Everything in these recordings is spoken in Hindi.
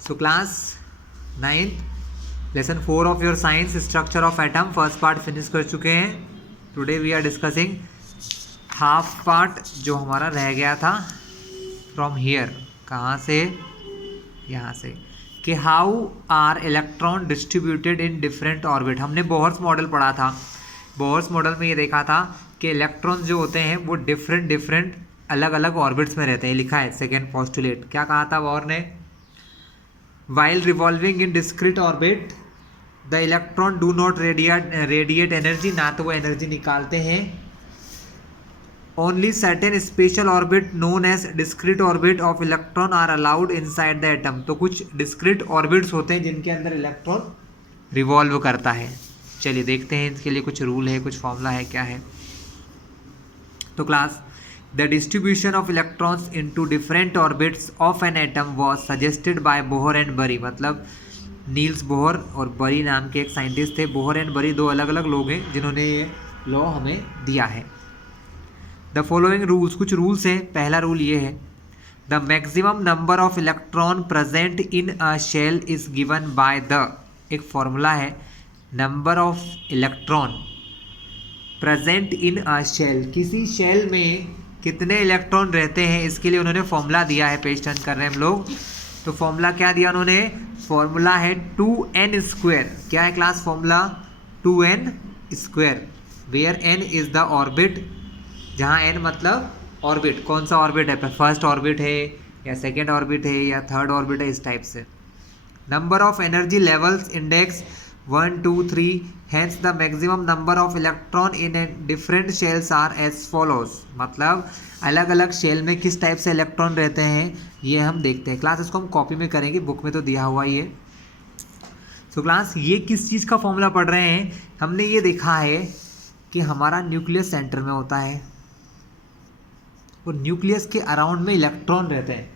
So class 9th lesson 4 of your science structure of atom first part finish कर चुके हैं। Today we are discussing half part जो हमारा रह गया था फ्रॉम हियर, कहाँ से, यहाँ से, कि how are electron distributed in different orbit. हमने बोहर्स मॉडल पढ़ा था। बोहर्स मॉडल में ये देखा था कि इलेक्ट्रॉन जो होते हैं वो डिफरेंट अलग अलग ऑर्बिट्स में रहते हैं। लिखा है सेकेंड पोस्टुलेट, क्या कहा था बोहर ने, while revolving in discrete orbit the electron do not radiate energy, ना तो वो एनर्जी निकालते हैं। Only certain special orbit known as discrete orbit of electron are allowed inside the atom. तो कुछ डिस्क्रीट ऑर्बिट्स होते हैं जिनके अंदर इलेक्ट्रॉन रिवॉल्व करता है। चलिए देखते हैं इसके लिए कुछ रूल है, कुछ फॉर्मूला है, क्या है। तो class the distribution of electrons into different orbits of an atom was suggested by Bohr and बरी। मतलब नील्स बोहर और बरी नाम के एक साइंटिस्ट थे। बोहर एंड बरी दो अलग अलग लोग हैं जिन्होंने ये लॉ हमें दिया है। द फॉलोइंग रूल्स, कुछ रूल्स हैं। पहला रूल ये है, the maximum number of electron present in a shell is given by the, एक फॉर्मूला है, number of electron present in a shell, किसी शेल में कितने इलेक्ट्रॉन रहते हैं, इसके लिए उन्होंने फॉर्मूला दिया है। पेज टर्न कर रहे हैं हम लोग। तो फॉर्मूला क्या दिया उन्होंने, फॉर्मूला है 2n²। क्या है class formula, 2n², where n is the orbit, जहाँ n मतलब ऑर्बिट, कौन सा ऑर्बिट है, फर्स्ट ऑर्बिट है या सेकेंड ऑर्बिट है या थर्ड ऑर्बिट है, इस टाइप से। Number of energy levels index 1 2 3, hence the maximum number of electron in a different shells are as follows. मतलब अलग अलग शेल में किस टाइप से इलेक्ट्रॉन रहते हैं ये हम देखते हैं। क्लास इसको हम कॉपी में करेंगे, बुक में तो दिया हुआ ही है। सो क्लास ये किस चीज़ का फॉर्मूला पढ़ रहे हैं, हमने ये देखा है कि हमारा न्यूक्लियस सेंटर में होता है और न्यूक्लियस के अराउंड में इलेक्ट्रॉन रहते हैं।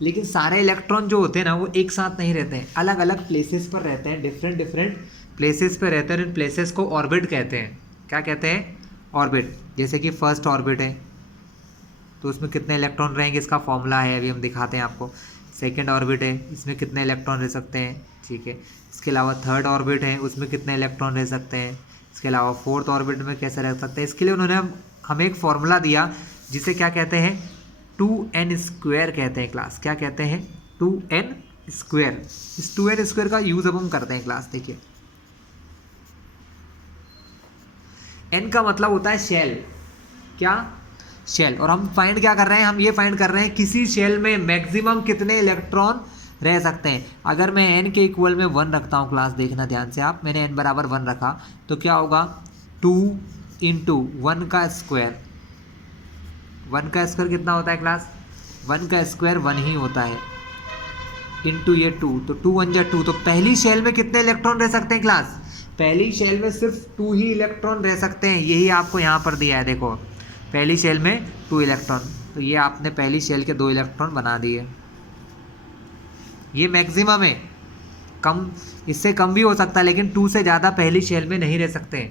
लेकिन सारे इलेक्ट्रॉन जो होते हैं ना वो एक साथ नहीं रहते हैं, अलग अलग प्लेसेस पर रहते हैं, डिफरेंट प्लेसेस पर रहते हैं। इन प्लेसेस को ऑर्बिट कहते हैं। क्या कहते हैं, ऑर्बिट। जैसे कि फर्स्ट ऑर्बिट है तो उसमें कितने इलेक्ट्रॉन रहेंगे, इसका फॉर्मूला है, अभी हम दिखाते हैं आपको। सेकेंड ऑर्बिट है, इसमें कितने इलेक्ट्रॉन रह सकते हैं, ठीक है। इसके अलावा थर्ड ऑर्बिट है, उसमें कितने इलेक्ट्रॉन रह सकते हैं। इसके अलावा फोर्थ ऑर्बिट में कैसे रह सकते हैं। इसके लिए उन्होंने हमें एक फॉर्मूला दिया जिसे क्या कहते हैं, 2n² कहते हैं। क्लास क्या कहते हैं, 2n²। इस 2n² का यूज अब हम करते हैं क्लास। देखिए n का मतलब होता है शेल, क्या, शेल। और हम फाइंड क्या कर रहे हैं, हम ये फाइंड कर रहे हैं किसी शेल में मैक्सिमम कितने इलेक्ट्रॉन रह सकते हैं। अगर मैं n के इक्वल में 1 रखता हूँ, क्लास देखना ध्यान से आप, मैंने n बराबर 1 रखा तो क्या होगा, 2 × 1 का स्क्वायर। 1 का स्क्वायर कितना होता है क्लास, 1 का स्क्वायर 1 ही होता है, इंटू ये 2, तो 2 1 जा 2। तो पहली शेल में कितने इलेक्ट्रॉन रह सकते हैं क्लास, पहली शेल में सिर्फ 2 ही इलेक्ट्रॉन रह सकते हैं। यही आपको यहाँ पर दिया है, देखो पहली शेल में 2 इलेक्ट्रॉन। तो ये आपने पहली शेल के 2 इलेक्ट्रॉन बना दिए। ये मैक्सिमम है, कम, इससे कम भी हो सकता है, लेकिन 2 से ज़्यादा पहली शेल में नहीं रह सकते।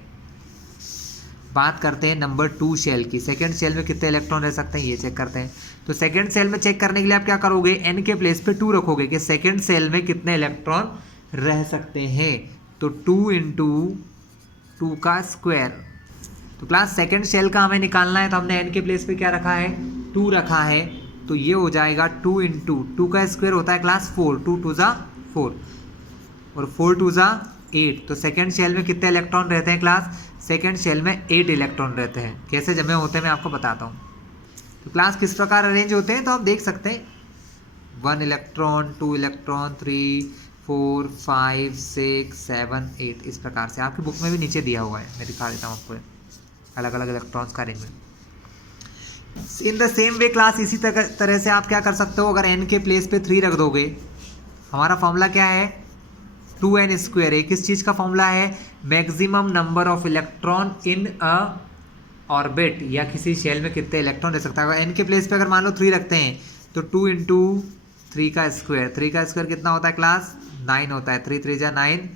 बात करते हैं नंबर 2 शेल की। सेकंड शेल में कितने इलेक्ट्रॉन रह सकते हैं ये चेक करते हैं। तो सेकंड शेल में चेक करने के लिए आप क्या करोगे, n के प्लेस पे 2 रखोगे कि सेकंड शेल में कितने इलेक्ट्रॉन रह सकते हैं। तो 2 × 2 का स्क्वायर। तो क्लास सेकंड शेल का हमें निकालना है, तो हमने n के प्लेस पे क्या रखा है, 2 रखा है। तो ये हो जाएगा 2 × 2 का स्क्वायर होता है क्लास 4, 2 2 जा 4 और 4 2 जा 8। तो सेकंड शेल में कितने इलेक्ट्रॉन रहते हैं क्लास, सेकंड शेल में 8 इलेक्ट्रॉन रहते हैं। कैसे जमे होते हैं मैं आपको बताता हूँ। तो क्लास किस प्रकार अरेंज होते हैं तो आप देख सकते हैं, 1 इलेक्ट्रॉन, 2 इलेक्ट्रॉन, 3 4 5 6 7 8, इस प्रकार से। आपकी बुक में भी नीचे दिया हुआ है, मैं दिखा देता हूँ आपको अलग अलग इलेक्ट्रॉन्स का arrangement. In the same way class इसी तरह से आप क्या कर सकते हो, अगर n के प्लेस पे 3 रख दोगे, हमारा फॉर्मूला क्या है, 2n²। है किस चीज़ का फॉर्मूला है, maximum number of electron in a orbit, या किसी शेल में कितने इलेक्ट्रॉन रह सकता है। अगर n के प्लेस पे अगर मान लो 3 रखते हैं तो 2 × 3 का स्क्वायर। 3 का स्क्वायर कितना होता है क्लास, 9 होता है। 3 3 जा 9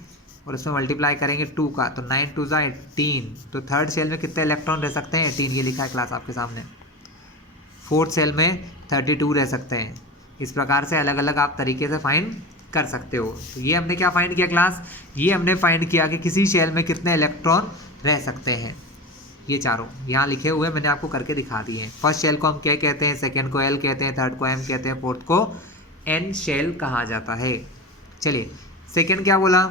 और उसमें मल्टीप्लाई करेंगे 2 का, तो 9 2 जा 18। तो थर्ड सेल में कितने इलेक्ट्रॉन रह सकते हैं, 18, ये लिखा है क्लास आपके सामने। फोर्थ सेल में 32 रह सकते हैं। इस प्रकार से अलग अलग आप तरीके से फाइंड कर सकते हो। तो ये हमने क्या फाइंड किया क्लास, ये हमने फाइंड किया कि किसी शेल में कितने इलेक्ट्रॉन रह सकते हैं। ये चारों यहाँ लिखे हुए मैंने आपको करके दिखा दिए हैं। फर्स्ट शेल को हम क्या कहते हैं, सेकंड को एल कहते हैं, थर्ड को एम कहते हैं, फोर्थ को एन शेल कहा जाता है। चलिए सेकंड क्या बोला,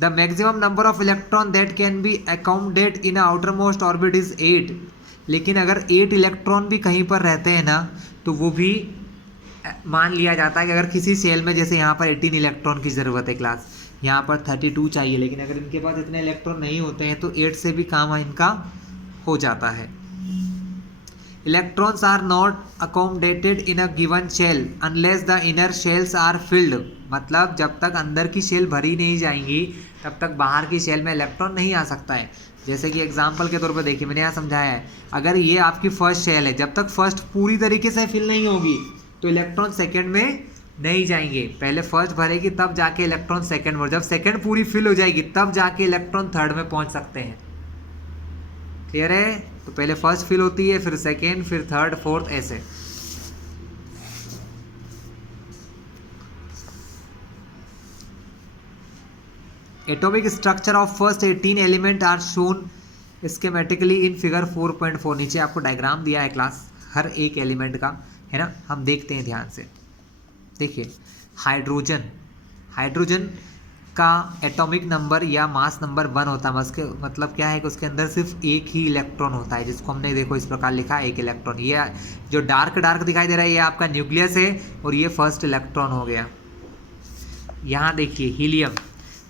the maximum number of electron that can be accommodate in outer most orbit is 8। लेकिन अगर 8 इलेक्ट्रॉन भी कहीं पर रहते हैं ना, तो वो भी मान लिया जाता है कि अगर किसी शेल में, जैसे यहाँ पर 18 इलेक्ट्रॉन की ज़रूरत है क्लास, यहाँ पर 32 चाहिए, लेकिन अगर इनके पास इतने इलेक्ट्रॉन नहीं होते हैं तो 8 से भी काम इनका हो जाता है। Electrons are not accommodated in a given shell unless the inner shells are filled. मतलब जब तक अंदर की शेल भरी नहीं जाएंगी तब तक बाहर की शेल में इलेक्ट्रॉन नहीं आ सकता है। जैसे कि एग्जांपल के तौर पर देखिए, मैंने यहाँ समझाया है, अगर ये आपकी फर्स्ट शेल है, जब तक फर्स्ट पूरी तरीके से फिल नहीं होगी तो इलेक्ट्रॉन सेकेंड में नहीं जाएंगे। पहले फर्स्ट भरेगी तब जाके इलेक्ट्रॉन सेकेंड में, जब सेकेंड पूरी फिल हो जाएगी तब जाके इलेक्ट्रॉन थर्ड में पहुंच सकते हैं। क्लियर है? तो पहले फर्स्ट फिल होती है, फिर सेकेंड, फिर थर्ड, फोर्थ, ऐसे। Atomic structure of first 18 element are shown schematically in figure 4.4। नीचे आपको डायग्राम दिया है क्लास हर एक एलिमेंट का, है ना। हम देखते हैं ध्यान से। देखिए हाइड्रोजन, हाइड्रोजन का एटॉमिक नंबर या मास नंबर 1 होता है। उसके मतलब क्या है कि उसके अंदर सिर्फ एक ही इलेक्ट्रॉन होता है, जिसको हमने देखो इस प्रकार लिखा है, एक इलेक्ट्रॉन। ये जो डार्क डार्क दिखाई दे रहा है ये आपका न्यूक्लियस है और ये फर्स्ट इलेक्ट्रॉन हो गया। यहाँ देखिए हीलियम,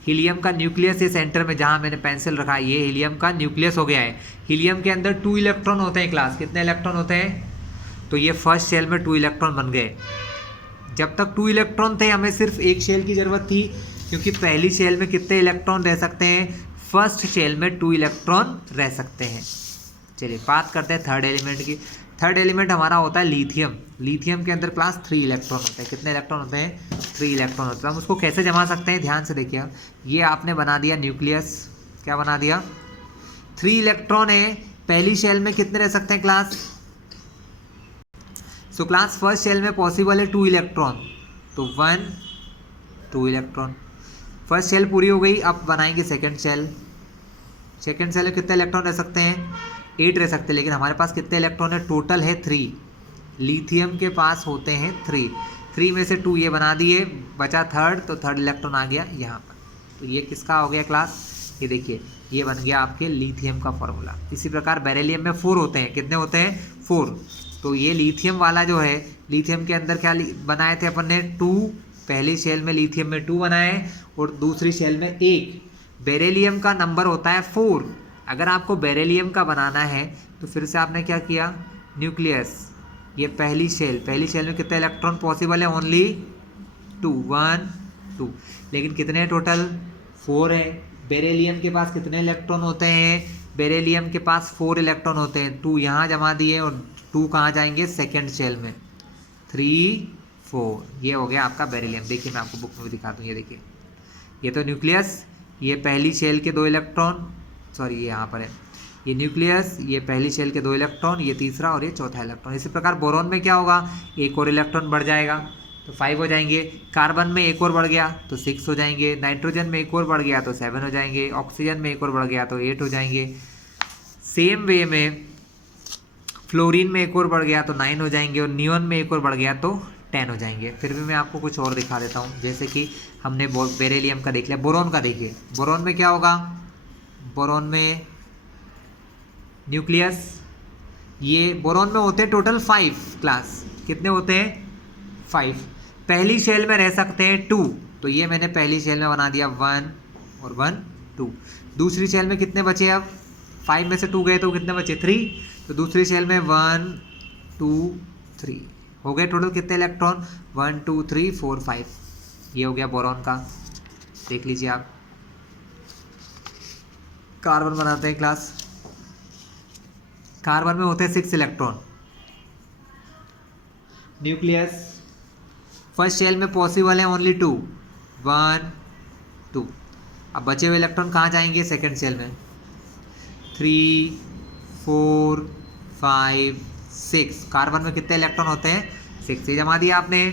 हीलियम का न्यूक्लियस ये सेंटर में जहाँ मैंने पेंसिल रखा है, ये हीलियम का न्यूक्लियस हो गया है। हीलियम के अंदर 2 इलेक्ट्रॉन होते हैं क्लास। कितने इलेक्ट्रॉन होते हैं? तो ये फर्स्ट शेल में 2 इलेक्ट्रॉन बन गए। जब तक 2 इलेक्ट्रॉन थे हमें सिर्फ एक शेल की ज़रूरत थी, क्योंकि पहली शेल में कितने इलेक्ट्रॉन रह सकते हैं? फर्स्ट शेल में 2 इलेक्ट्रॉन रह सकते हैं। चलिए बात करते हैं थर्ड एलिमेंट की। थर्ड एलिमेंट हमारा होता है लिथियम। लिथियम के अंदर क्लास 3 इलेक्ट्रॉन होते हैं। कितने इलेक्ट्रॉन होते हैं? 3 इलेक्ट्रॉन होते हैं। हम उसको कैसे जमा सकते हैं? ध्यान से देखिए, ये आपने बना दिया न्यूक्लियस। क्या बना दिया? 3 इलेक्ट्रॉन है। पहली शेल में कितने रह सकते हैं class? So class first shell में पॉसिबल है 2 इलेक्ट्रॉन, तो 1 2 इलेक्ट्रॉन। फर्स्ट शेल पूरी हो गई, अब बनाएंगे सेकंड शेल। सेकंड शेल में कितने इलेक्ट्रॉन रह सकते हैं? 8 रह सकते हैं, लेकिन हमारे पास कितने इलेक्ट्रॉन है? टोटल है 3। लिथियम के पास होते हैं 3 में से 2 ये बना दिए, बचा थर्ड, तो थर्ड इलेक्ट्रॉन आ गया यहाँ पर। तो ये किसका हो गया क्लास? ये देखिए ये बन गया आपके लिथियम का फॉर्मूला। इसी प्रकार बेरिलियम में 4 होते हैं। कितने होते हैं? 4। तो ये लिथियम वाला जो है, लिथियम के अंदर क्या बनाए थे अपन ने? 2। पहली शेल में लिथियम में 2 बनाए और दूसरी शेल में 1। बेरिलियम का नंबर होता है 4। अगर आपको बेरिलियम का बनाना है तो फिर से आपने क्या किया? न्यूक्लियस, ये पहली शेल में कितने इलेक्ट्रॉन पॉसिबल है? ओनली 2 1 2। लेकिन कितने टोटल? 4 है। बेरिलियम के पास कितने इलेक्ट्रॉन होते हैं? बेरिलियम के पास 4 इलेक्ट्रॉन होते हैं। 2 यहाँ जमा दिए और 2 कहाँ जाएंगे? सेकेंड शेल में। 3 4, ये हो गया आपका बेरिलियम। देखिए मैं आपको बुक में भी दिखा दूँ। ये देखिए, ये तो न्यूक्लियस, ये पहली शेल के 2 इलेक्ट्रॉन, सॉरी ये यहाँ पर है, ये न्यूक्लियस, ये पहली शेल के 2 इलेक्ट्रॉन, ये तीसरा और ये चौथा इलेक्ट्रॉन। इसी प्रकार बोरॉन में क्या होगा? एक और इलेक्ट्रॉन बढ़ जाएगा तो 5 हो जाएंगे। कार्बन में एक और बढ़ गया तो 6 हो जाएंगे। नाइट्रोजन में एक और बढ़ गया तो 7 हो जाएंगे। ऑक्सीजन में एक और बढ़ गया तो 8 हो जाएंगे। सेम वे में फ्लोरीन में एक और बढ़ गया तो 9 हो जाएंगे और नियोन में एक और बढ़ गया तो 10 हो जाएंगे। फिर भी मैं आपको कुछ और दिखा देता हूँ। जैसे कि हमने बेरिलियम का देख लिया, बोरॉन का देखिए। बोरॉन में क्या होगा? बोरॉन में न्यूक्लियस, ये बोरॉन में होते हैं टोटल 5 क्लास। कितने होते हैं? 5। पहली शेल में रह सकते हैं 2, तो ये मैंने पहली शेल में बना दिया 1 और 1 2। दूसरी शेल में कितने बचे? अब 5 में से 2 गए तो कितने बचे? 3। तो दूसरी शेल में 1 2 3 हो गए। टोटल कितने इलेक्ट्रॉन? 1 2 3 4 5। ये हो गया बोरॉन का। देख लीजिए आप। कार्बन बनाते हैं क्लास। कार्बन में होते हैं 6 इलेक्ट्रॉन। न्यूक्लियस, फर्स्ट शेल में पॉसिबल है ओनली 2 1 2। अब बचे हुए इलेक्ट्रॉन कहाँ जाएंगे? सेकेंड शेल में। 3 4 5 6। कार्बन में कितने इलेक्ट्रॉन होते हैं? 6 से जमा दिया आपने।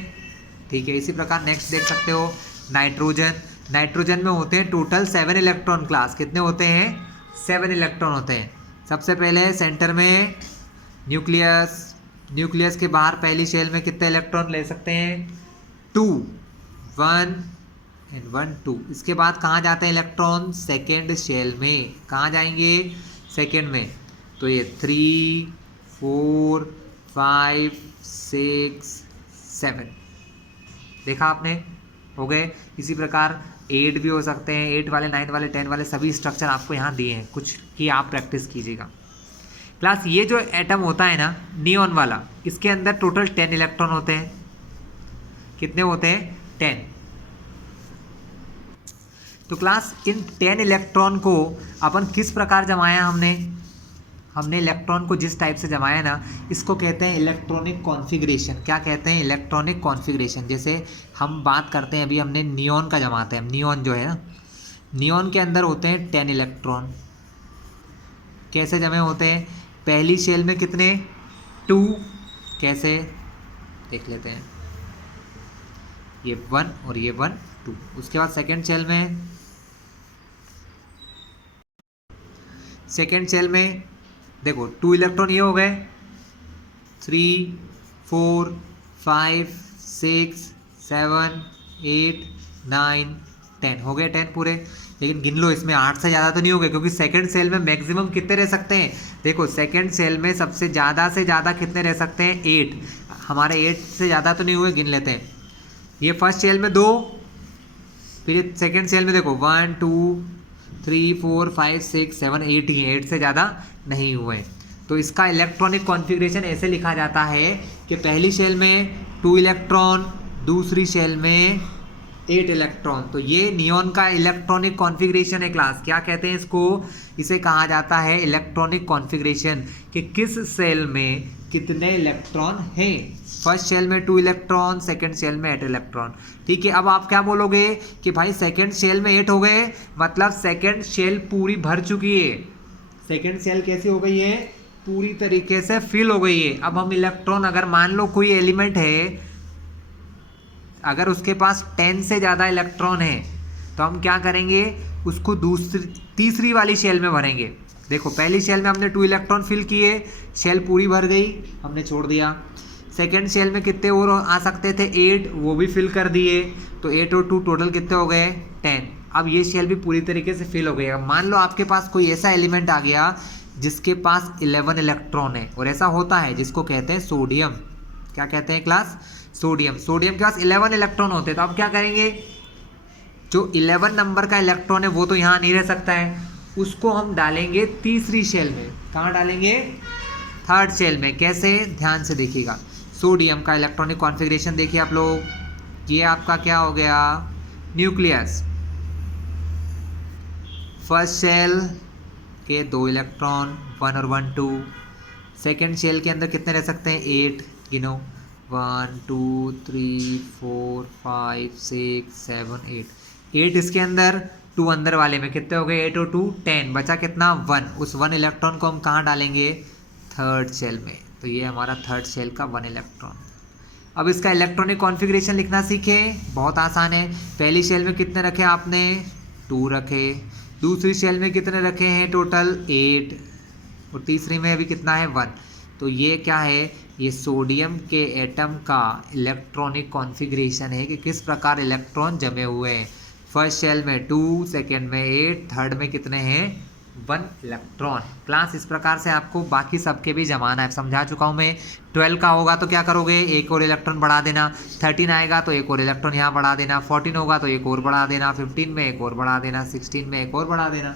ठीक है, इसी प्रकार नेक्स्ट देख सकते हो। नाइट्रोजन, नाइट्रोजन में होते हैं टोटल 7 इलेक्ट्रॉन क्लास। कितने होते हैं? 7 इलेक्ट्रॉन होते हैं। सबसे पहले सेंटर में न्यूक्लियस, न्यूक्लियस के बाहर पहली शेल में कितने इलेक्ट्रॉन ले सकते हैं? 2, 1 एंड 1 2। इसके बाद कहाँ जाते हैं इलेक्ट्रॉन? सेकेंड शेल में। कहाँ जाएंगे? सेकेंड में। तो ये 3 4 5 6 7 देखा आपने, हो गए। इसी प्रकार 8 भी हो सकते हैं, 8 वाले 9 वाले 10 वाले सभी स्ट्रक्चर आपको यहाँ दिए हैं, कुछ की आप प्रैक्टिस कीजिएगा। क्लास ये जो एटम होता है ना नियॉन वाला, इसके अंदर टोटल 10 इलेक्ट्रॉन होते हैं। कितने होते हैं? 10। तो क्लास इन 10 इलेक्ट्रॉन को अपन किस प्रकार जमाया हमने इलेक्ट्रॉन को जिस टाइप से जमाया ना, इसको कहते हैं इलेक्ट्रॉनिक कॉन्फ़िगरेशन। क्या कहते हैं? Electronic configuration. जैसे हम बात करते हैं, अभी हमने नियॉन का जमाते हैं। नियॉन जो है ना, नियॉन के अंदर होते हैं 10 इलेक्ट्रॉन। कैसे जमे होते हैं? पहली शेल में कितने? 2। कैसे देख लेते हैं, ये 1 और ये 1 2। उसके बाद सेकेंड शेल में देखो 2 इलेक्ट्रॉन ये हो गए, 3 4 5 6 7 8 9 10 हो गए 10 पूरे। लेकिन गिन लो, इसमें 8 से ज़्यादा तो नहीं हो गए, क्योंकि सेकंड सेल में मैक्सिमम कितने रह सकते हैं? देखो सेकंड सेल में सबसे ज़्यादा से ज़्यादा कितने रह सकते हैं? 8। हमारे 8 से ज़्यादा तो नहीं हुए, गिन लेते हैं। ये फर्स्ट सेल में 2, फिर सेकंड सेल में देखो 1 2 3 4 5 6 7 8 ही है, 8 से ज़्यादा नहीं हुए। तो इसका इलेक्ट्रॉनिक कॉन्फ़िगरेशन ऐसे लिखा जाता है कि पहली शेल में 2 इलेक्ट्रॉन, दूसरी शेल में 8 इलेक्ट्रॉन। तो ये नियॉन का इलेक्ट्रॉनिक कॉन्फ़िगरेशन है क्लास। क्या कहते हैं इसको? इसे कहा जाता है इलेक्ट्रॉनिक कॉन्फ़िगरेशन, कि किस सेल में कितने इलेक्ट्रॉन हैं। फर्स्ट शेल में 2 इलेक्ट्रॉन, सेकंड शेल में 8 इलेक्ट्रॉन। ठीक है, अब आप क्या बोलोगे कि भाई सेकंड शेल में 8 हो गए, मतलब सेकंड शेल पूरी भर चुकी है। सेकंड शेल कैसी हो गई है? पूरी तरीके से फिल हो गई है। अब हम इलेक्ट्रॉन, अगर मान लो कोई एलिमेंट है, अगर उसके पास 10 से ज़्यादा इलेक्ट्रॉन है, तो हम क्या करेंगे? उसको तीसरी वाली शेल में भरेंगे। देखो पहली शेल में हमने 2 इलेक्ट्रॉन फिल किए, शेल पूरी भर गई, हमने छोड़ दिया। सेकेंड शेल में कितने और आ सकते थे? 8, वो भी फिल कर दिए। तो 8 और 2 टोटल कितने हो गए? 10। अब ये शेल भी पूरी तरीके से फिल हो गई। अब मान लो आपके पास कोई ऐसा एलिमेंट आ गया जिसके पास 11 इलेक्ट्रॉन है, और ऐसा होता है जिसको कहते हैं सोडियम। क्या कहते हैं क्लास? सोडियम। सोडियम के पास 11 इलेक्ट्रॉन होते हैं। तो अब क्या करेंगे? जो 11 नंबर का इलेक्ट्रॉन है वो तो यहाँ नहीं रह सकता है, उसको हम डालेंगे तीसरी शेल में। कहाँ डालेंगे? थर्ड शेल में। कैसे? ध्यान से देखिएगा। सोडियम का इलेक्ट्रॉनिक कॉन्फ़िगरेशन देखिए आप लोग। ये आपका क्या हो गया? न्यूक्लियस। फर्स्ट शेल के 2 इलेक्ट्रॉन, 1 और 1 2। सेकेंड शेल के अंदर कितने रह सकते हैं? 8। गिनो 1 2 3 4 5 6 7 8। 8 इसके अंदर, 2 अंदर वाले में। कितने हो गए? 8 और 2 10। बचा कितना? 1। उस 1 इलेक्ट्रॉन को हम कहाँ डालेंगे? थर्ड शेल में। तो ये हमारा थर्ड शेल का 1 इलेक्ट्रॉन। अब इसका इलेक्ट्रॉनिक कॉन्फ़िगरेशन लिखना सीखें, बहुत आसान है। पहली शेल में कितने रखे आपने? 2 रखे। दूसरी शेल में कितने रखे हैं? टोटल 8। और तीसरी में अभी कितना है? 1। तो ये क्या है? ये सोडियम के एटम का इलेक्ट्रॉनिक कॉन्फ़िगरेशन है कि किस प्रकार इलेक्ट्रॉन जमे हुए हैं। फर्स्ट शेल में 2, सेकेंड में 8, थर्ड में कितने हैं? 1 इलेक्ट्रॉन। क्लास इस प्रकार से आपको बाकी सबके भी जमाना है, समझा चुका हूँ मैं। 12 का होगा तो क्या करोगे? एक और इलेक्ट्रॉन बढ़ा देना। 13 आएगा तो एक और इलेक्ट्रॉन यहाँ बढ़ा देना। 14 होगा तो एक और बढ़ा देना। 15 में एक और बढ़ा देना। 16 में एक और बढ़ा देना।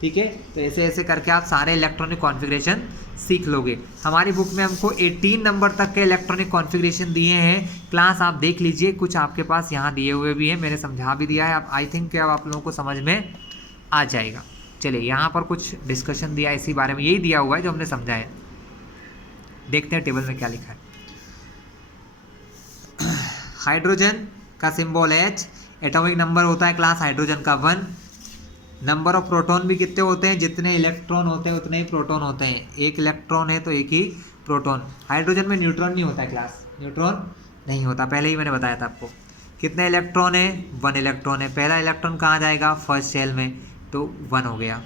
ठीक है, तो ऐसे ऐसे करके आप सारे इलेक्ट्रॉनिक कॉन्फ़िगरेशन सीख लोगे। हमारी बुक में हमको 18 नंबर तक के इलेक्ट्रॉनिक कॉन्फ़िगरेशन दिए हैं। क्लास आप देख लीजिए, कुछ आपके पास यहाँ दिए हुए भी हैं, मैंने समझा भी दिया है। अब आई थिंक कि अब आप लोगों को समझ में आ जाएगा। चलिए, यहाँ पर कुछ डिस्कशन दिया है इसी बारे में, यही दिया हुआ है जो हमने समझा है। देखते हैं टेबल में क्या लिखा है। हाइड्रोजन का सिंबल H, एटॉमिक नंबर होता है क्लास हाइड्रोजन का 1। नंबर ऑफ प्रोटॉन भी कितने होते हैं? जितने इलेक्ट्रॉन होते हैं उतने ही प्रोटॉन होते हैं। एक इलेक्ट्रॉन है तो एक ही प्रोटॉन। हाइड्रोजन में न्यूट्रॉन नहीं होता है क्लास, न्यूट्रॉन नहीं होता, पहले ही मैंने बताया था आपको। कितने इलेक्ट्रॉन है, 1 इलेक्ट्रॉन है। पहला इलेक्ट्रॉन कहाँ जाएगा, फर्स्ट शेल में, तो 1 हो गया।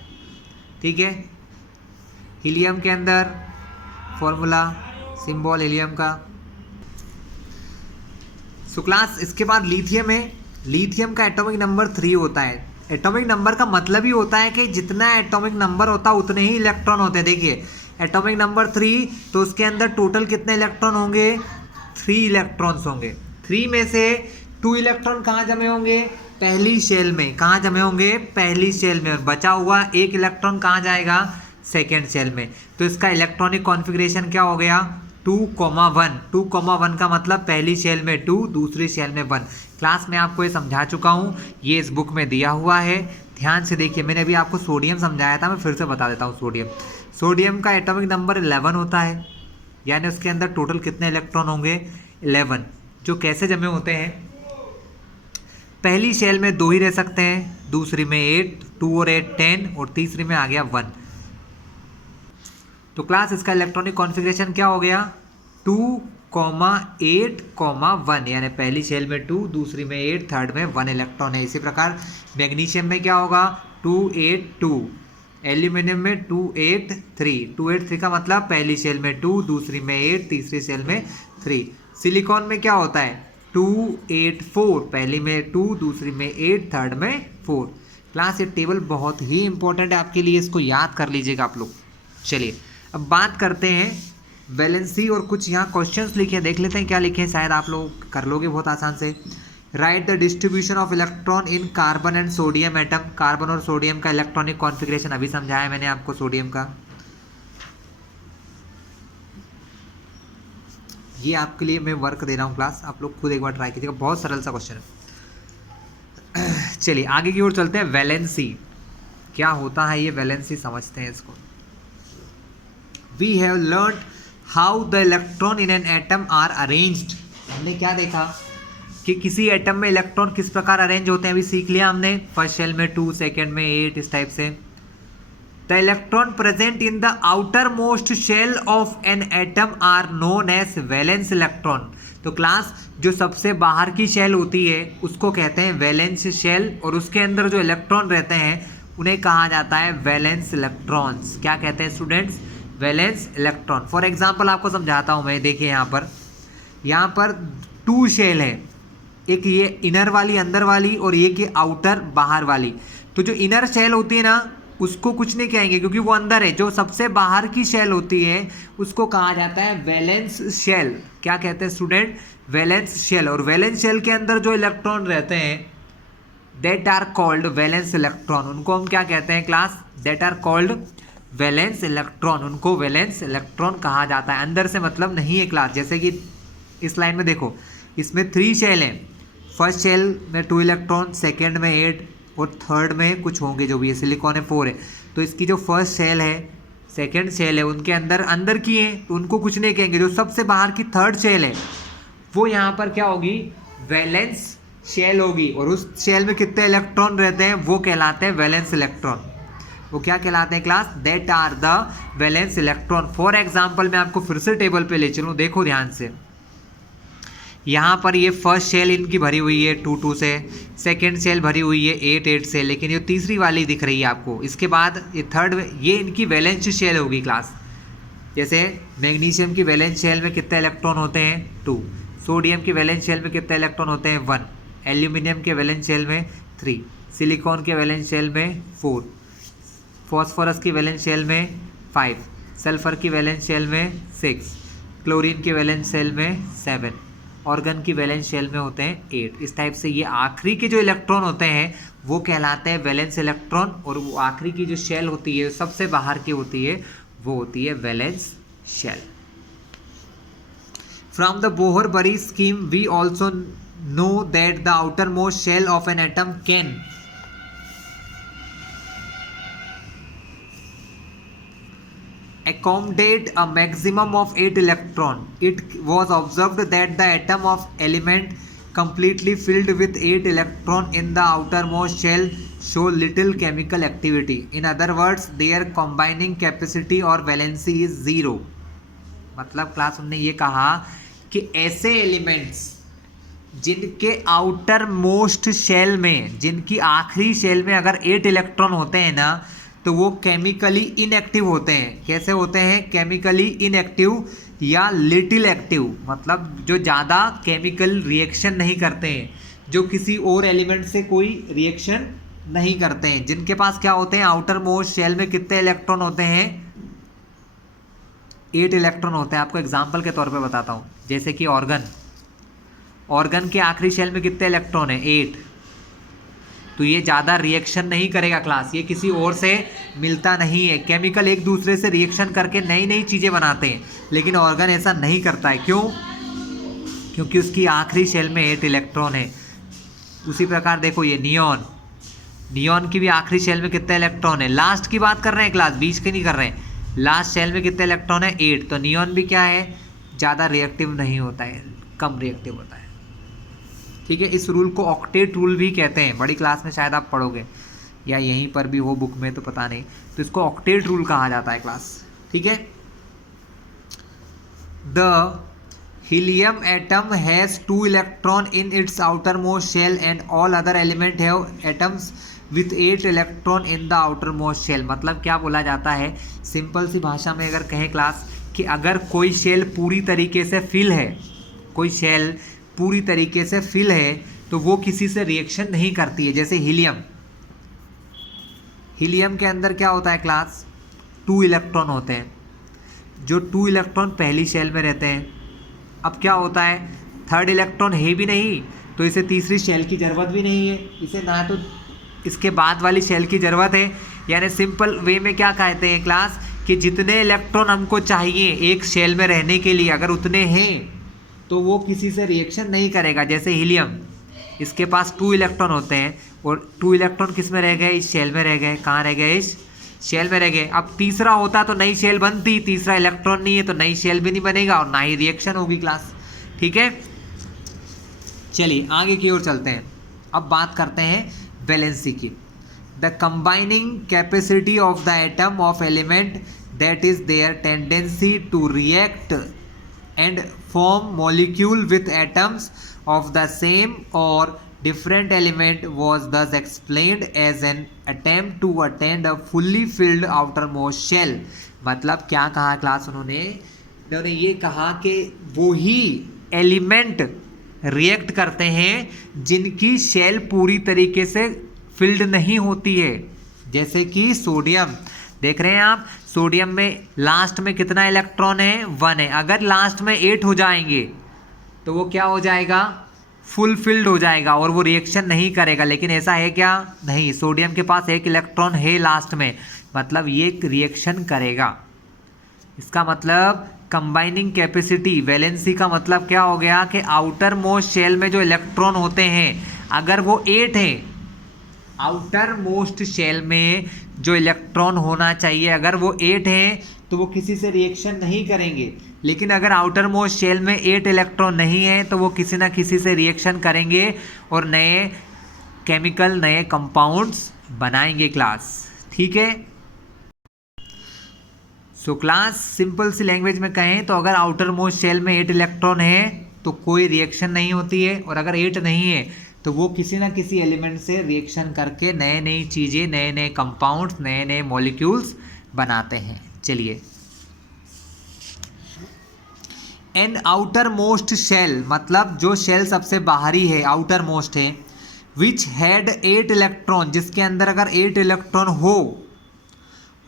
ठीक है, हीलियम के अंदर फॉर्मूला सिंबल हीलियम का। सो क्लास इसके बाद लिथियम है। लिथियम का एटॉमिक नंबर 3 होता है। एटॉमिक नंबर का मतलब ही होता है कि जितना एटॉमिक नंबर होता है उतने ही इलेक्ट्रॉन होते हैं। देखिए एटॉमिक नंबर 3, तो उसके अंदर टोटल कितने इलेक्ट्रॉन होंगे, 3 इलेक्ट्रॉन्स होंगे। 3 में से 2 इलेक्ट्रॉन कहाँ जमे होंगे, पहली शेल में। कहाँ जमे होंगे, पहली शेल में। और बचा हुआ 1 इलेक्ट्रॉन कहाँ जाएगा, सेकेंड शेल में। तो इसका इलेक्ट्रॉनिक कॉन्फ़िगरेशन क्या हो गया, 2,1। 2,1 का मतलब पहली शेल में 2, दूसरी शेल में 1। क्लास में आपको ये समझा चुका हूँ, ये इस बुक में दिया हुआ है, ध्यान से देखिए। मैंने अभी आपको सोडियम समझाया था, मैं फिर से बता देता हूँ। सोडियम का एटॉमिक नंबर 11 होता है, यानी उसके अंदर टोटल कितने इलेक्ट्रॉन होंगे, 11। जो कैसे जमे होते हैं, पहली शेल में 2 ही रह सकते हैं, दूसरी में 8, 2 और 8 10, और तीसरी में आ गया 1। तो क्लास इसका इलेक्ट्रॉनिक कॉन्फ़िगरेशन क्या हो गया, 2,8,1, यानी पहली शेल में 2, दूसरी में 8, थर्ड में 1 इलेक्ट्रॉन है। इसी प्रकार मैग्नीशियम में क्या होगा, 2,8,2, एल्यूमिनियम में 2,8,3। 2,8,3 का मतलब पहली शेल में 2, दूसरी में 8, तीसरी शेल में 3। सिलिकॉन में क्या होता है, 2,8,4, पहली में 2, दूसरी में 8, थर्ड में 4। क्लास ये टेबल बहुत ही इंपॉर्टेंट है आपके लिए, इसको याद कर लीजिएगा आप लोग। चलिए अब बात करते हैं वैलेंसी, और कुछ यहाँ क्वेश्चंस लिखे हैं, देख लेते हैं क्या लिखे हैं, शायद आप लोग कर लोगे बहुत आसान से। Right the distribution of electron in carbon and sodium atom. Carbon और सोडियम का इलेक्ट्रॉनिक कॉन्फ़िगरेशन अभी समझाया मैंने आपको, सोडियम का। ये आपके लिए मैं वर्क दे रहा हूँ क्लास, आप लोग खुद एक बार ट्राई कीजिएगा, बहुत सरल सा क्वेश्चन है। चलिए आगे की ओर चलते हैं। वैलेंसी क्या होता है, ये वैलेंसी समझते हैं इसको। We have learned how the electron in an atom are arranged। हमने क्या देखा कि किसी एटम में इलेक्ट्रॉन किस प्रकार अरेंज होते हैं, अभी सीख लिया हमने। फर्स्ट शेल में 2, सेकेंड में 8, इस टाइप से। The electron present in the outer most shell of an atom are known as valence electron. तो क्लास जो सबसे बाहर की शेल होती है उसको कहते हैं वैलेंस शेल, और उसके अंदर जो इलेक्ट्रॉन रहते हैं उन्हें कहा जाता है वैलेंस इलेक्ट्रॉन्स। क्या कहते हैं students, valence electron. For example आपको समझाता हूँ मैं, देखिए यहाँ पर 2 शेल है, एक ये इनर वाली अंदर वाली, और ये कि आउटर बाहर वाली। तो जो इनर शेल होती है ना उसको कुछ नहीं कहेंगे क्योंकि वो अंदर है। जो सबसे बाहर की शेल होती है उसको कहा जाता है वैलेंस शेल। क्या कहते हैं स्टूडेंट, वैलेंस शेल। और वैलेंस शेल के अंदर जो इलेक्ट्रॉन रहते हैं that are called valence electron. उनको हम क्या कहते हैं class, that are called valence electron. उनको वैलेंस इलेक्ट्रॉन कहा जाता है। अंदर से मतलब नहीं है क्लास। जैसे कि इस लाइन में देखो, इसमें 3 शेल हैं। फर्स्ट शेल में 2 इलेक्ट्रॉन, सेकेंड में 8, और थर्ड में कुछ होंगे जो भी है, सिलिकॉन है 4 है। तो इसकी जो फर्स्ट शेल है, सेकेंड शेल है, उनके अंदर की है तो उनको कुछ नहीं कहेंगे। जो सबसे बाहर की थर्ड शेल है वो यहाँ पर क्या होगी, वैलेंस शेल होगी। और उस शेल में कितने इलेक्ट्रॉन रहते हैं वो कहलाते हैं वैलेंस इलेक्ट्रॉन। वो क्या कहलाते हैं class, that are the valence electron. For example मैं आपको फिर से टेबल पे ले चलूँ, देखो ध्यान से। यहाँ पर ये फर्स्ट शेल इनकी भरी हुई है 2 से, सेकेंड शेल भरी हुई है 8 से, लेकिन ये तीसरी वाली दिख रही है आपको। इसके बाद ये थर्ड, ये इनकी वैलेंस शेल होगी क्लास। जैसे मैग्नीशियम की वैलेंस शेल में कितने इलेक्ट्रॉन होते हैं, 2। सोडियम की वैलेंस शेल में कितने इलेक्ट्रॉन होते हैं, 1। एल्यूमिनियम के वैलेंस शेल में 3। सिलिकॉन के वैलेंस शेल में 4। फॉस्फोरस की वैलेंस शेल में 5। सल्फर की वैलेंस शेल में 6। क्लोरीन की वैलेंस शेल में 7। ऑर्गन की वैलेंस शेल में होते हैं 8। इस टाइप से ये आखिरी के जो इलेक्ट्रॉन होते हैं वो कहलाते हैं वैलेंस इलेक्ट्रॉन। और वो आखिरी की जो शेल होती है, सबसे बाहर की होती है, वो होती है valence shell. From the Bohr Bury scheme we also know that the outer most shell of an atom can accommodate a maximum of 8 electron. It was observed that the atom of element completely filled with 8 electron in the outermost shell show little chemical activity. In other words, their combining capacity or valency is 0. मतलब क्लास हमने ये कहा कि ऐसे एलिमेंट्स जिनके आउटर मोस्ट शेल में, जिनकी आखिरी शेल में अगर 8 इलेक्ट्रॉन होते हैं ना, तो वो केमिकली इनएक्टिव होते हैं। कैसे होते हैं? केमिकली इनएक्टिव या लिटिल एक्टिव, मतलब जो ज़्यादा केमिकल रिएक्शन नहीं करते हैं, जो किसी और एलिमेंट से कोई रिएक्शन नहीं करते हैं, जिनके पास क्या होते हैं, आउटर मोस्ट शेल में कितने इलेक्ट्रॉन होते हैं? 8 इलेक्ट्रॉन होते हैं। आपको एग्जाम्पल के तौर पे बताता हूँ, जैसे कि ऑर्गन के आखिरी शेल में कितने इलेक्ट्रॉन है? 8। तो ये ज़्यादा रिएक्शन नहीं करेगा क्लास, ये किसी और से मिलता नहीं है। केमिकल एक दूसरे से रिएक्शन करके नई नई चीज़ें बनाते हैं, लेकिन ऑर्गन ऐसा नहीं करता है। क्यों? क्योंकि उसकी आखिरी शेल में 8 इलेक्ट्रॉन है। उसी प्रकार देखो ये नियॉन की भी आखिरी शेल में कितने इलेक्ट्रॉन है? लास्ट की बात कर रहे हैं क्लास, बीच की नहीं कर रहे हैं। लास्ट शेल में कितने इलेक्ट्रॉन है? 8। तो नियॉन भी क्या है? ज़्यादा रिएक्टिव नहीं होता है, कम रिएक्टिव होता है। ठीक है, इस रूल को ऑक्टेट रूल भी कहते हैं। बड़ी क्लास में शायद आप पढ़ोगे, या यहीं पर भी हो बुक में, तो पता नहीं। तो इसको ऑक्टेट रूल कहा जाता है क्लास। ठीक है। The helium atom has 2 electron in its outermost shell and all other element have atoms with 8 electron in the outermost shell। मतलब क्या बोला जाता है, सिंपल सी भाषा में अगर कहें क्लास, कि अगर कोई शेल पूरी तरीके से फिल है, कोई शेल पूरी तरीके से फिल है, तो वो किसी से रिएक्शन नहीं करती है। जैसे हीलियम के अंदर क्या होता है क्लास? 2 इलेक्ट्रॉन होते हैं। जो 2 इलेक्ट्रॉन पहली शेल में रहते हैं, अब क्या होता है, 3rd इलेक्ट्रॉन है भी नहीं, तो इसे तीसरी शेल की ज़रूरत भी नहीं है, इसे ना तो इसके बाद वाली शेल की ज़रूरत है। यानी सिंपल वे में क्या कहते हैं क्लास, कि जितने इलेक्ट्रॉन हमको चाहिए एक शेल में रहने के लिए, अगर उतने हैं तो वो किसी से रिएक्शन नहीं करेगा। जैसे हीलियम, इसके पास 2 इलेक्ट्रॉन होते हैं, और 2 इलेक्ट्रॉन किस में रह गए? इस शेल में रह गए। कहाँ रह गए? इस शेल में रह गए। अब तीसरा होता तो नई शेल बनती, तीसरा इलेक्ट्रॉन नहीं है तो नई शेल भी नहीं बनेगा और ना ही रिएक्शन होगी क्लास। ठीक है, चलिए आगे की ओर चलते हैं। अब बात करते हैं वैलेंसी की। The combining capacity of the atom of element that is their tendency to react and form molecule with atoms of the same or different element was thus explained as an attempt to attain a fully filled outermost shell। मतलब क्या कहा क्लास उन्होंने ये कहा कि वो ही एलिमेंट रिएक्ट करते हैं जिनकी शेल पूरी तरीके से फिल्ड नहीं होती है। जैसे कि सोडियम, देख रहे हैं आप, सोडियम में लास्ट में कितना इलेक्ट्रॉन है? 1 है। अगर लास्ट में 8 हो जाएंगे तो वो क्या हो जाएगा? फुल फिल्ड हो जाएगा और वो रिएक्शन नहीं करेगा। लेकिन ऐसा है क्या? नहीं, सोडियम के पास 1 इलेक्ट्रॉन है लास्ट में, मतलब ये रिएक्शन करेगा। इसका मतलब कंबाइनिंग कैपेसिटी, वैलेंसी का मतलब क्या हो गया कि आउटर मोस्ट शेल में जो इलेक्ट्रॉन होते हैं, अगर वो 8 हैं, आउटर मोस्ट शेल में जो इलेक्ट्रॉन होना चाहिए अगर वो 8 हैं तो वो किसी से रिएक्शन नहीं करेंगे। लेकिन अगर आउटर मोस्ट शेल में 8 इलेक्ट्रॉन नहीं है तो वो किसी ना किसी से रिएक्शन करेंगे और नए केमिकल, नए कंपाउंड्स बनाएंगे क्लास। ठीक है। सो क्लास सिंपल सी लैंग्वेज में कहें तो अगर आउटर मोस्ट शेल में 8 इलेक्ट्रॉन है तो कोई रिएक्शन नहीं होती है, और अगर 8 नहीं है तो वो किसी ना किसी एलिमेंट से रिएक्शन करके नए नई चीज़ें, नए नए कंपाउंड्स, नए नए मॉलिक्यूल्स बनाते हैं। चलिए, एन आउटर मोस्ट शेल, मतलब जो शेल सबसे बाहरी है, आउटर मोस्ट है, विच हैड 8 इलेक्ट्रॉन, जिसके अंदर अगर 8 इलेक्ट्रॉन हो,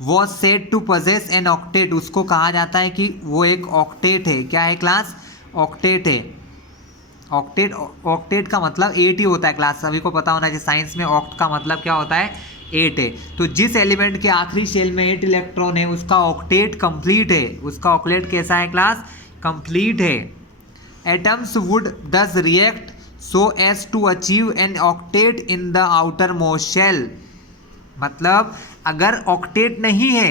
was said to possess an octet, उसको कहा जाता है कि वो एक ऑक्टेट है। क्या है क्लास? ऑक्टेट है। ऑक्टेट का मतलब 8 ही होता है क्लास, सभी को पता होना चाहिए। साइंस में ऑक्ट का मतलब क्या होता है? 8 है। तो जिस एलिमेंट के आखिरी शेल में 8 इलेक्ट्रॉन है उसका ऑक्टेट कंप्लीट है। उसका ऑक्टेट कैसा है क्लास? कंप्लीट है। Atoms would thus react so as to achieve an octet in the outer most shell. मतलब अगर ऑक्टेट नहीं है,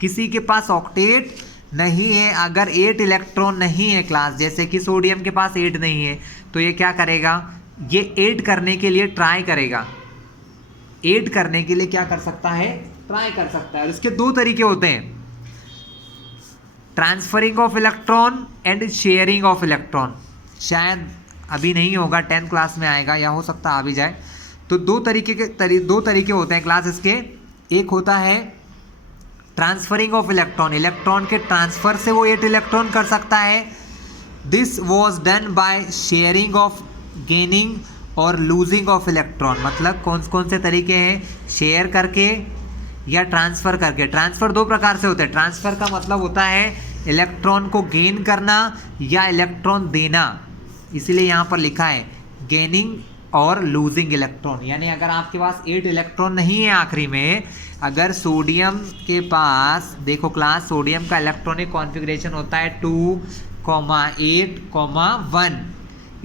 किसी के पास ऑक्टेट नहीं है, अगर 8 इलेक्ट्रॉन नहीं है क्लास, जैसे कि सोडियम के पास 8 नहीं है, तो ये क्या करेगा? ये 8 करने के लिए ट्राई करेगा। 8 करने के लिए क्या कर सकता है? ट्राई कर सकता है। और इसके 2 तरीके होते हैं, transferring of electron and sharing of electron. शायद अभी नहीं होगा, 10th क्लास में आएगा या हो सकता आ भी जाए। तो दो तरीके होते हैं क्लास इसके। एक होता है ट्रांसफरिंग ऑफ इलेक्ट्रॉन, इलेक्ट्रॉन के ट्रांसफर से वो 8 इलेक्ट्रॉन कर सकता है। This was done by sharing of, gaining और लूजिंग ऑफ इलेक्ट्रॉन। मतलब कौन कौन से तरीके हैं, शेयर करके या ट्रांसफ़र करके। ट्रांसफ़र दो प्रकार से होते हैं। ट्रांसफ़र का मतलब होता है इलेक्ट्रॉन को गेन करना या इलेक्ट्रॉन देना, इसीलिए यहाँ पर लिखा है गेनिंग और लूजिंग इलेक्ट्रॉन। यानी अगर आपके पास 8 इलेक्ट्रॉन नहीं है आखिरी में, अगर सोडियम के पास देखो क्लास, सोडियम का इलेक्ट्रॉनिक कॉन्फ़िगरेशन होता है 2, 8, 1।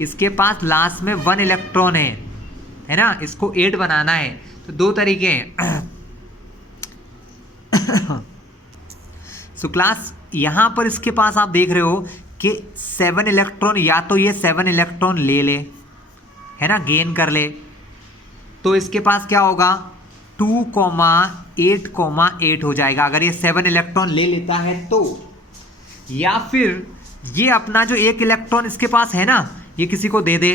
इसके पास लास्ट में 1 इलेक्ट्रॉन है ना, इसको 8 बनाना है। तो दो तरीके हैं। सो क्लास यहाँ पर इसके पास आप देख रहे हो कि 7 इलेक्ट्रॉन, या तो ये 7 इलेक्ट्रॉन ले ले, है ना, गेन कर ले, तो इसके पास क्या होगा 2, 8 हो जाएगा अगर ये 7 इलेक्ट्रॉन ले लेता है तो। या फिर ये अपना जो 1 इलेक्ट्रॉन इसके पास है ना, ये किसी को दे दे,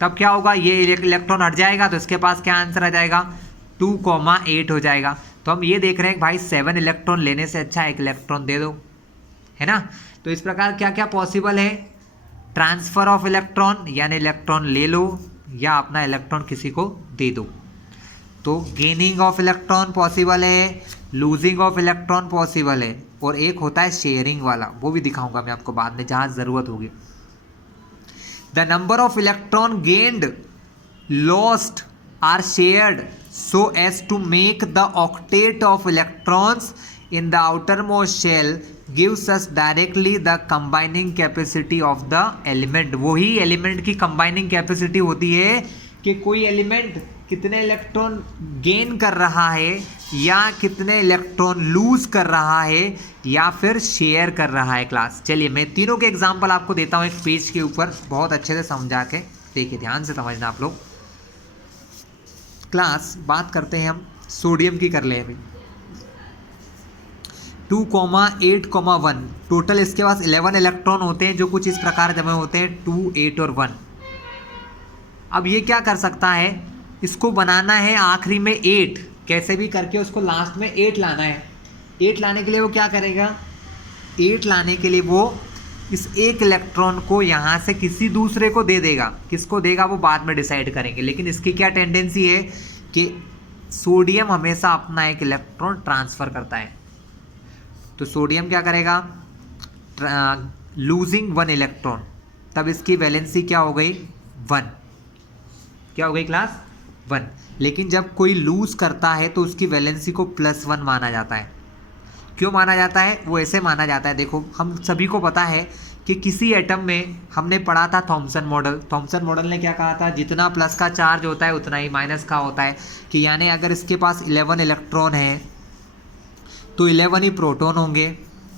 तब क्या होगा, ये इलेक्ट्रॉन हट जाएगा, तो इसके पास क्या आंसर आ जाएगा 2, 8 हो जाएगा। तो हम ये देख रहे हैं कि भाई 7 इलेक्ट्रॉन लेने से अच्छा 1 इलेक्ट्रॉन दे दो, है ना। तो इस प्रकार क्या क्या पॉसिबल है, ट्रांसफ़र ऑफ इलेक्ट्रॉन यानी इलेक्ट्रॉन ले लो या अपना इलेक्ट्रॉन किसी को दे दो। तो गेनिंग ऑफ इलेक्ट्रॉन पॉसिबल है, लूजिंग ऑफ इलेक्ट्रॉन पॉसिबल है, और एक होता है शेयरिंग वाला, वो भी दिखाऊंगा मैं आपको बाद में जहाँ ज़रूरत होगी। The number of electron gained, lost or shared so as to make the octet of electrons in the outermost shell gives us directly the combining capacity of the element। वही एलिमेंट की कंबाइनिंग कैपेसिटी होती है कि कोई एलिमेंट कितने इलेक्ट्रॉन गेन कर रहा है या कितने इलेक्ट्रॉन लूज कर रहा है या फिर शेयर कर रहा है क्लास। चलिए मैं तीनों के एग्जांपल आपको देता हूँ एक पेज के ऊपर, बहुत अच्छे से समझा के, देखिए ध्यान से समझना आप लोग। क्लास बात करते हैं हम सोडियम की, कर ले अभी 2, 8, 1। टोटल इसके पास 11 इलेक्ट्रॉन होते हैं जो कुछ इस प्रकार जमे होते हैं 2, 8 और 1। अब ये क्या कर सकता है, इसको बनाना है आखिरी में 8, कैसे भी करके उसको लास्ट में 8 लाना है। 8 लाने के लिए वो क्या करेगा, 8 लाने के लिए वो इस 1 इलेक्ट्रॉन को यहाँ से किसी दूसरे को दे देगा। किसको देगा वो बाद में डिसाइड करेंगे, लेकिन इसकी क्या टेंडेंसी है कि सोडियम हमेशा अपना 1 इलेक्ट्रॉन ट्रांसफ़र करता है। तो सोडियम क्या करेगा, लूजिंग 1 इलेक्ट्रॉन, तब इसकी वैलेंसी क्या हो गई 1, क्या हो गई क्लास 1। लेकिन जब कोई लूज करता है तो उसकी वैलेंसी को +1 माना जाता है। क्यों माना जाता है, वो ऐसे माना जाता है, देखो हम सभी को पता है कि किसी एटम में हमने पढ़ा था थॉमसन मॉडल। थॉमसन मॉडल ने क्या कहा था, जितना प्लस का चार्ज होता है उतना ही माइनस का होता है, कि यानी अगर इसके पास 11 इलेक्ट्रॉन है तो 11 ही प्रोटॉन होंगे,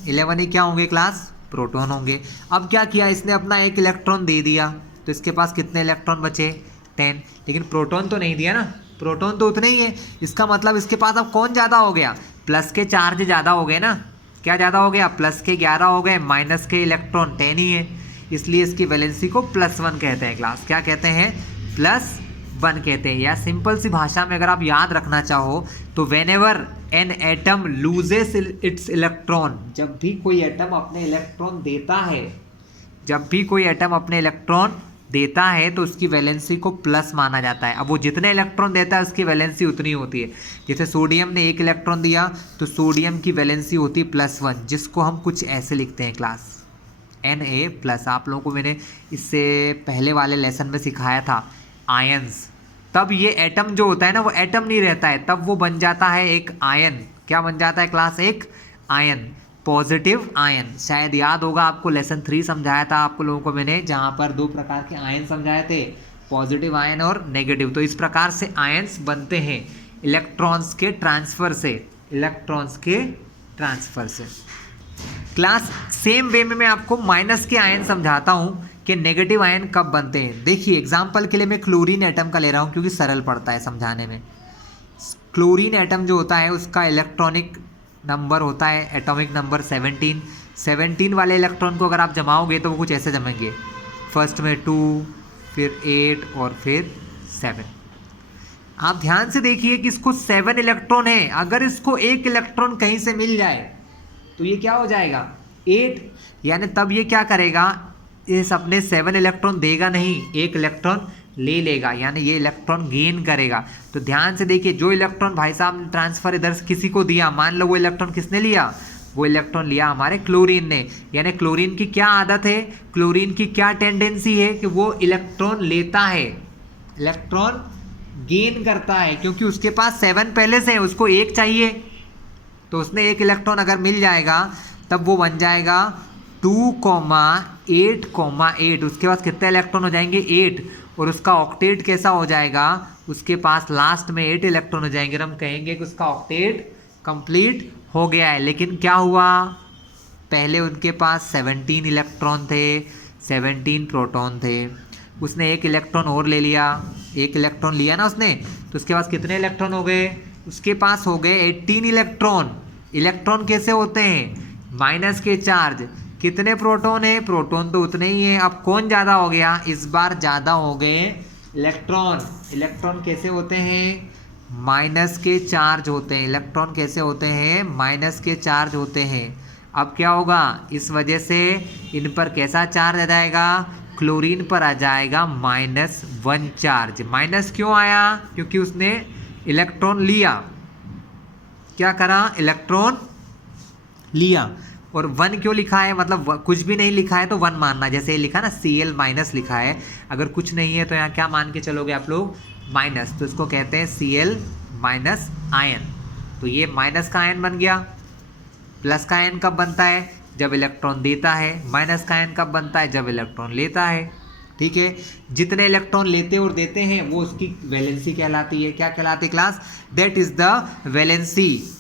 11 ही क्या होंगे क्लास, प्रोटॉन होंगे। अब क्या किया इसने, अपना 1 इलेक्ट्रॉन दे दिया, तो इसके पास कितने इलेक्ट्रॉन बचे 10, लेकिन प्रोटॉन तो नहीं दिया ना, प्रोटॉन तो उतने ही है। इसका मतलब इसके पास अब कौन ज़्यादा हो गया, प्लस के चार्ज ज़्यादा हो गए ना, क्या ज़्यादा हो गया, प्लस के 11 हो गए, माइनस के इलेक्ट्रॉन 10 ही है, इसलिए इसकी वैलेंसी को +1 कहते हैं क्लास। क्या कहते हैं, +1 कहते हैं। या सिंपल सी भाषा में अगर आप याद रखना चाहो तो whenever an atom loses it's electron, जब भी कोई एटम अपने इलेक्ट्रॉन देता है, जब भी कोई एटम अपने इलेक्ट्रॉन देता है तो उसकी वैलेंसी को प्लस माना जाता है। अब वो जितने इलेक्ट्रॉन देता है उसकी वैलेंसी उतनी होती है। जैसे सोडियम ने 1 इलेक्ट्रॉन दिया तो सोडियम की वैलेंसी होती है +1, जिसको हम कुछ ऐसे लिखते हैं क्लास Na+। आप लोगों को मैंने इससे पहले वाले लेसन में सिखाया था आयंस। तब ये एटम जो होता है ना, वो एटम नहीं रहता है, तब वो बन जाता है एक आयन। क्या बन जाता है क्लास, एक आयन, पॉजिटिव आयन। शायद याद होगा आपको लेसन 3 समझाया था आपको लोगों को मैंने, जहाँ पर 2 प्रकार के आयन समझाए थे, पॉजिटिव आयन और नेगेटिव। तो इस प्रकार से आयन्स बनते हैं इलेक्ट्रॉन्स के ट्रांसफ़र से, इलेक्ट्रॉन्स के ट्रांसफ़र से। क्लास सेम वे में मैं आपको माइनस के आयन समझाता हूँ कि नेगेटिव आयन कब बनते हैं। देखिए एग्जाम्पल के लिए मैं क्लोरीन एटम का ले रहा हूँ क्योंकि सरल पड़ता है समझाने में। क्लोरीन एटम जो होता है उसका इलेक्ट्रॉनिक नंबर होता है, एटॉमिक नंबर 17 वाले इलेक्ट्रॉन को अगर आप जमाओगे तो वो कुछ ऐसे जमेंगे, फर्स्ट में 2, फिर 8 और फिर 7। आप ध्यान से देखिए कि इसको 7 इलेक्ट्रॉन है, अगर इसको एक इलेक्ट्रॉन कहीं से मिल जाए तो ये क्या हो जाएगा 8, यानी तब ये क्या करेगा, इस अपने 7 इलेक्ट्रॉन देगा नहीं, एक इलेक्ट्रॉन ले लेगा, यानी ये इलेक्ट्रॉन गेन करेगा। तो ध्यान से देखिए, जो इलेक्ट्रॉन भाई साहब ने ट्रांसफर इधर से किसी को दिया, मान लो वो इलेक्ट्रॉन किसने लिया, वो इलेक्ट्रॉन लिया हमारे क्लोरीन ने। यानी क्लोरीन की क्या आदत है, क्लोरीन की क्या टेंडेंसी है कि वो इलेक्ट्रॉन लेता है, इलेक्ट्रॉन गेन करता है, क्योंकि उसके पास 7 पहले से है, उसको एक चाहिए, तो उसने एक इलेक्ट्रॉन अगर मिल जाएगा तब वो बन जाएगा 2,8,8। उसके पास कितने इलेक्ट्रॉन हो जाएंगे 8, और उसका ऑक्टेट कैसा हो जाएगा, उसके पास लास्ट में 8 इलेक्ट्रॉन हो जाएंगे, और हम कहेंगे कि उसका ऑक्टेट कंप्लीट हो गया है। लेकिन क्या हुआ, पहले उनके पास 17 इलेक्ट्रॉन थे, 17 प्रोटॉन थे, उसने एक इलेक्ट्रॉन और ले लिया, एक इलेक्ट्रॉन लिया ना उसने, तो उसके पास कितने इलेक्ट्रॉन हो गए, उसके पास हो गए 18 इलेक्ट्रॉन। इलेक्ट्रॉन कैसे होते हैं, माइनस के चार्ज। कितने प्रोटॉन है, प्रोटॉन तो उतने ही है। अब कौन ज़्यादा हो गया, इस बार ज़्यादा हो गए इलेक्ट्रॉन। इलेक्ट्रॉन कैसे होते हैं, माइनस के चार्ज होते हैं। इलेक्ट्रॉन कैसे होते हैं, माइनस के चार्ज होते हैं। अब क्या होगा, इस वजह से इन पर कैसा चार्ज आ जाएगा, क्लोरीन पर आ जाएगा -1 चार्ज। माइनस क्यों आया, क्योंकि उसने इलेक्ट्रॉन लिया, क्या करा, इलेक्ट्रॉन लिया। और 1 क्यों लिखा है, मतलब कुछ भी नहीं लिखा है तो 1 मानना, जैसे ये लिखा ना Cl- लिखा है, अगर कुछ नहीं है तो यहाँ क्या मान के चलोगे आप लोग, माइनस, तो इसको कहते हैं Cl- आयन। तो ये माइनस का आयन बन गया। प्लस का आयन कब बनता है, जब इलेक्ट्रॉन देता है। माइनस का आयन कब बनता है, जब इलेक्ट्रॉन लेता है। ठीक है, जितने इलेक्ट्रॉन लेते और देते हैं वो उसकी वैलेंसी कहलाती है। क्या कहलाती है class, that is the valency.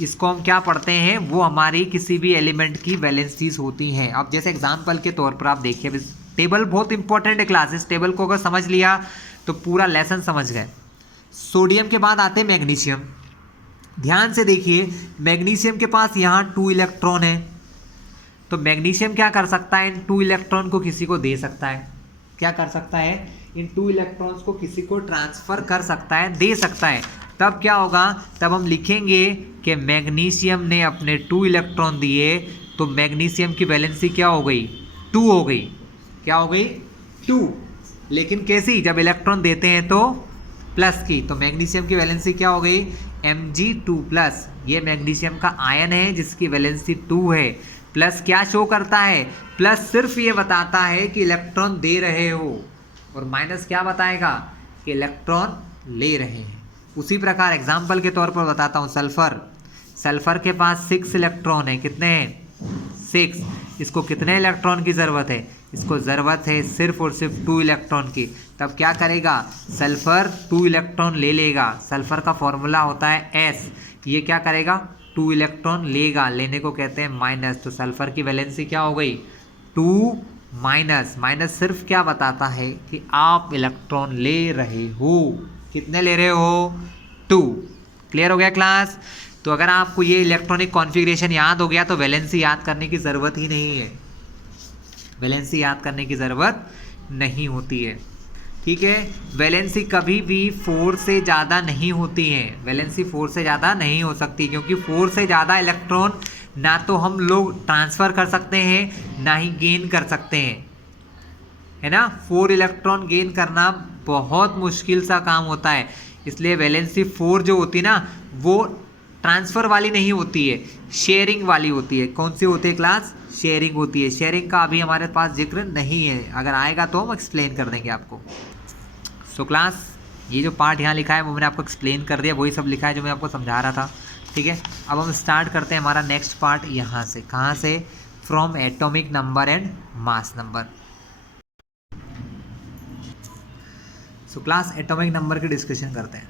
इसको हम क्या पढ़ते हैं, वो हमारी किसी भी एलिमेंट की वैलेंसीज होती हैं। अब जैसे एग्जांपल के तौर पर आप देखिए, टेबल बहुत इंपॉर्टेंट है क्लास, इस टेबल को अगर समझ लिया तो पूरा लेसन समझ गए। सोडियम के बाद आते हैं मैग्नीशियम। ध्यान से देखिए, मैग्नीशियम के पास यहाँ 2 इलेक्ट्रॉन है, तो मैग्नीशियम क्या कर सकता है, इन 2 इलेक्ट्रॉन को किसी को दे सकता है। क्या कर सकता है, इन 2 इलेक्ट्रॉन्स को किसी को ट्रांसफर कर सकता है, दे सकता है। तब क्या होगा, तब हम लिखेंगे कि मैग्नीशियम ने अपने 2 इलेक्ट्रॉन दिए, तो मैग्नीशियम की वैलेंसी क्या हो गई, 2 हो गई। क्या हो गई, 2। लेकिन कैसी, जब इलेक्ट्रॉन देते हैं तो प्लस की, तो मैग्नीशियम की वैलेंसी क्या हो गई, Mg2+। ये मैग्नीशियम का आयन है जिसकी वैलेंसी 2 है। प्लस क्या शो करता है, प्लस सिर्फ ये बताता है कि इलेक्ट्रॉन दे रहे हो, और माइनस क्या बताएगा कि इलेक्ट्रॉन ले रहे हैं। उसी प्रकार एग्जाम्पल के तौर पर बताता हूँ, सल्फर। सल्फर के पास 6 इलेक्ट्रॉन है, कितने हैं, 6। इसको कितने इलेक्ट्रॉन की ज़रूरत है, इसको ज़रूरत है सिर्फ और सिर्फ 2 इलेक्ट्रॉन की। तब क्या करेगा, सल्फर 2 इलेक्ट्रॉन ले लेगा। सल्फर का फॉर्मूला होता है S। ये क्या करेगा, 2 इलेक्ट्रॉन लेगा, लेने को कहते हैं माइनस। तो सल्फर की वैलेंसी क्या हो गई, 2 माइनस। माइनस सिर्फ क्या बताता है कि आप इलेक्ट्रॉन ले रहे हो। कितने ले रहे हो, 2। क्लियर हो गया क्लास। तो अगर आपको ये इलेक्ट्रॉनिक कॉन्फ़िगरेशन याद हो गया तो वैलेंसी याद करने की ज़रूरत ही नहीं है, वैलेंसी याद करने की ज़रूरत नहीं होती है। ठीक है, वैलेंसी कभी भी 4 से ज़्यादा नहीं होती है। वैलेंसी 4 से ज़्यादा नहीं हो सकती, क्योंकि 4 से ज़्यादा इलेक्ट्रॉन ना तो हम लोग ट्रांसफ़र कर सकते हैं ना ही गेन कर सकते हैं, है ना। 4 इलेक्ट्रॉन गेन करना बहुत मुश्किल सा काम होता है। इसलिए वैलेंसी 4 जो होती है ना, वो ट्रांसफ़र वाली नहीं होती है, शेयरिंग वाली होती है। कौन सी होती है क्लास, शेयरिंग होती है। शेयरिंग का अभी हमारे पास जिक्र नहीं है, अगर आएगा तो हम एक्सप्लेन कर देंगे आपको। सो क्लास, ये जो पार्ट यहाँ लिखा है वो मैंने आपको एक्सप्लेन कर दिया, वही सब लिखा है जो मैं आपको समझा रहा था। ठीक है, अब हम स्टार्ट करते हैं हमारा नेक्स्ट पार्ट यहाँ से। कहाँ से, from atomic number and mass number. So class, atomic number की डिस्कशन करते हैं।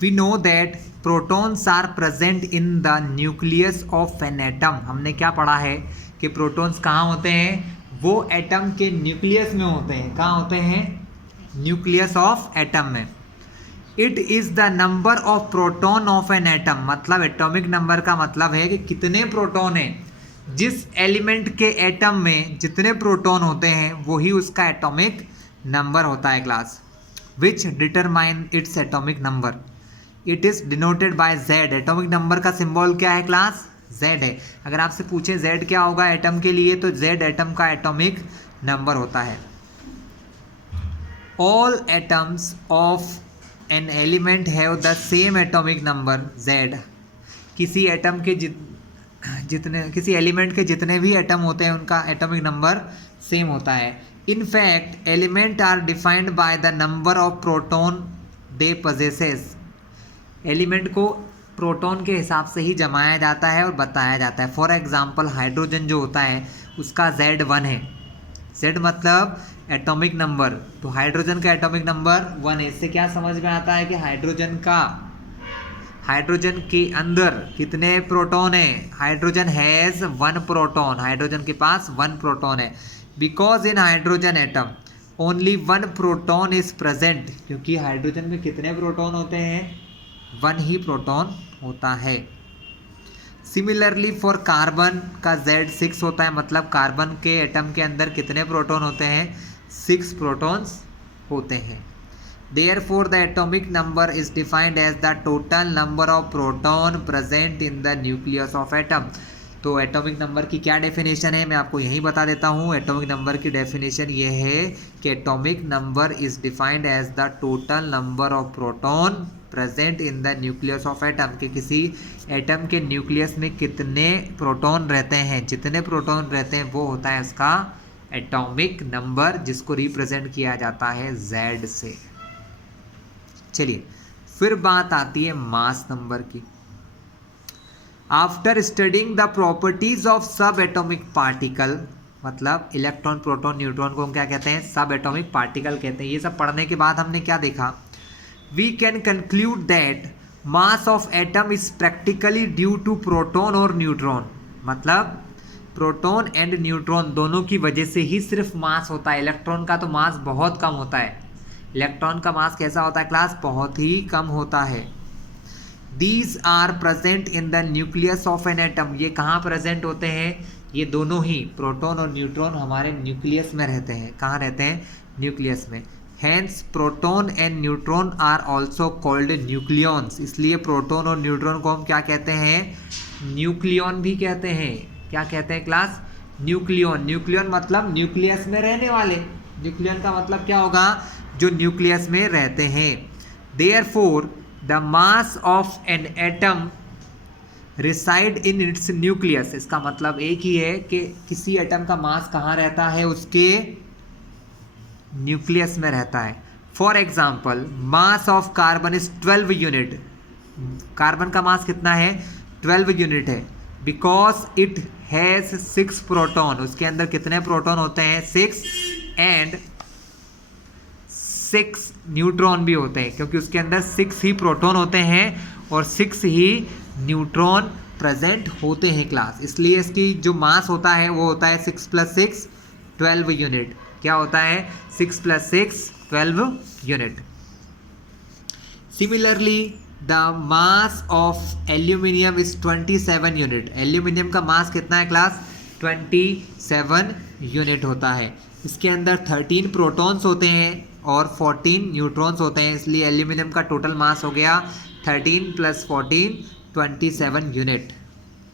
We know that protons are present in the nucleus of an atom। हमने क्या पढ़ा है कि प्रोटॉन्स कहाँ होते हैं, वो एटम के न्यूक्लियस में होते हैं। कहाँ होते हैं, न्यूक्लियस ऑफ एटम में। It is the number of proton of an atom, मतलब एटॉमिक नंबर का मतलब है कि कितने प्रोटॉन हैं। जिस एलिमेंट के एटम में जितने प्रोटॉन होते हैं वही उसका एटॉमिक नंबर होता है class, which determine its atomic number, it is denoted by Z. Atomic number का सिंबल क्या है क्लास? जेड है। अगर आपसे पूछे जेड क्या होगा एटम के लिए, तो जेड एटम का एटॉमिक नंबर होता है। All atoms of an element have the same atomic number Z. किसी एटम के किसी एलिमेंट के जितने भी एटम होते हैं उनका एटॉमिक नंबर सेम होता है। In fact element are defined by the number of proton they possesses. Element को प्रोटॉन के हिसाब से ही जमाया जाता है और बताया जाता है। फॉर एग्जांपल हाइड्रोजन जो होता है उसका Z1 है। Z मतलब एटॉमिक नंबर, तो हाइड्रोजन का एटॉमिक नंबर 1 है। इससे क्या समझ में आता है कि हाइड्रोजन के अंदर कितने प्रोटॉन है? हाइड्रोजन हैज़ 1 प्रोटॉन, हाइड्रोजन के पास 1 प्रोटॉन है। Because in hydrogen atom only 1 proton is present, क्योंकि हाइड्रोजन में कितने प्रोटॉन होते हैं? 1 ही प्रोटॉन होता है। सिमिलरली फॉर कार्बन का Z6 होता है, मतलब कार्बन के एटम के अंदर कितने प्रोटॉन होते हैं? 6 प्रोटॉन्स होते हैं। Therefore the atomic number is defined as the total number of proton present in the nucleus of atom। तो एटॉमिक नंबर की क्या डेफिनेशन है मैं आपको यही बता देता हूँ। एटॉमिक नंबर की डेफिनेशन ये है कि atomic number is defined as the total number of proton present in the nucleus of atom, कि किसी एटम के न्यूक्लियस में कितने प्रोटॉन रहते हैं, जितने प्रोटॉन रहते हैं वो होता है उसका एटॉमिक नंबर, जिसको रिप्रेजेंट किया जाता है Z से। चलिए फिर बात आती है मास नंबर की। After studying the properties of सब एटॉमिक पार्टिकल, मतलब इलेक्ट्रॉन प्रोटॉन न्यूट्रॉन को हम क्या कहते हैं? सब एटॉमिक पार्टिकल कहते हैं। ये सब पढ़ने के बाद हमने क्या देखा? We can conclude that mass of atom is practically due to proton और न्यूट्रॉन, मतलब प्रोटॉन एंड न्यूट्रॉन दोनों की वजह से ही सिर्फ मास होता है। इलेक्ट्रॉन का तो मास बहुत कम होता है। इलेक्ट्रॉन का मास कैसा होता है क्लास? बहुत ही कम होता है। These are present in the nucleus of an atom. ये कहाँ प्रेजेंट होते हैं? ये दोनों ही प्रोटॉन और न्यूट्रॉन हमारे न्यूक्लियस में रहते हैं। कहाँ रहते हैं? न्यूक्लियस में। Hence proton and neutron are also called nucleons. इसलिए प्रोटॉन और न्यूट्रॉन को हम क्या कहते हैं? न्यूक्लियॉन भी कहते हैं। क्या कहते हैं क्लास? न्यूक्लियॉन। न्यूक्लियॉन मतलब न्यूक्लियस में रहने वाले। न्यूक्लियॉन का मतलब क्या होगा? जो न्यूक्लियस में रहते हैं। Therefore the mass of an atom reside in its nucleus. इसका मतलब एक ही है कि किसी एटम का मास कहाँ रहता है? उसके न्यूक्लियस में रहता है। For example mass of carbon is 12 unit. Carbon का मास कितना है? 12 यूनिट है। Because it has 6 proton. उसके अंदर कितने प्रोटॉन होते हैं? 6 एंड 6 न्यूट्रॉन भी होते हैं, क्योंकि उसके अंदर 6 ही प्रोटॉन होते हैं और 6 ही न्यूट्रॉन प्रेजेंट होते हैं क्लास। इसलिए इसकी जो मास होता है वो होता है 6 + 6 12 यूनिट। क्या होता है? 6 + 6 12 unit. Similarly the mass of aluminium is 27 unit. Aluminium का मास कितना है क्लास? 27 यूनिट होता है। इसके अंदर 13 प्रोटॉन्स होते हैं और 14 न्यूट्रॉन्स होते हैं, इसलिए एल्यूमिनियम का टोटल मास हो गया 13 + 14 27 unit.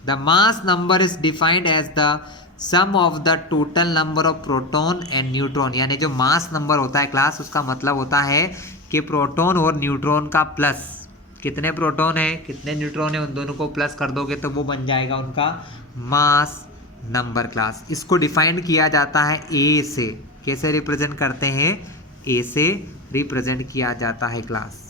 The mass number is defined as the sum of the total number of proton and neutron. यानी जो मास नंबर होता है क्लास, उसका मतलब होता है कि प्रोटॉन और न्यूट्रॉन का प्लस। कितने प्रोटॉन है कितने न्यूट्रॉन है, उन दोनों को प्लस कर दोगे तो वो बन जाएगा उनका मास नंबर क्लास। इसको डिफाइन किया जाता है ए से। कैसे रिप्रेजेंट करते हैं? ए से रिप्रेजेंट किया जाता है class.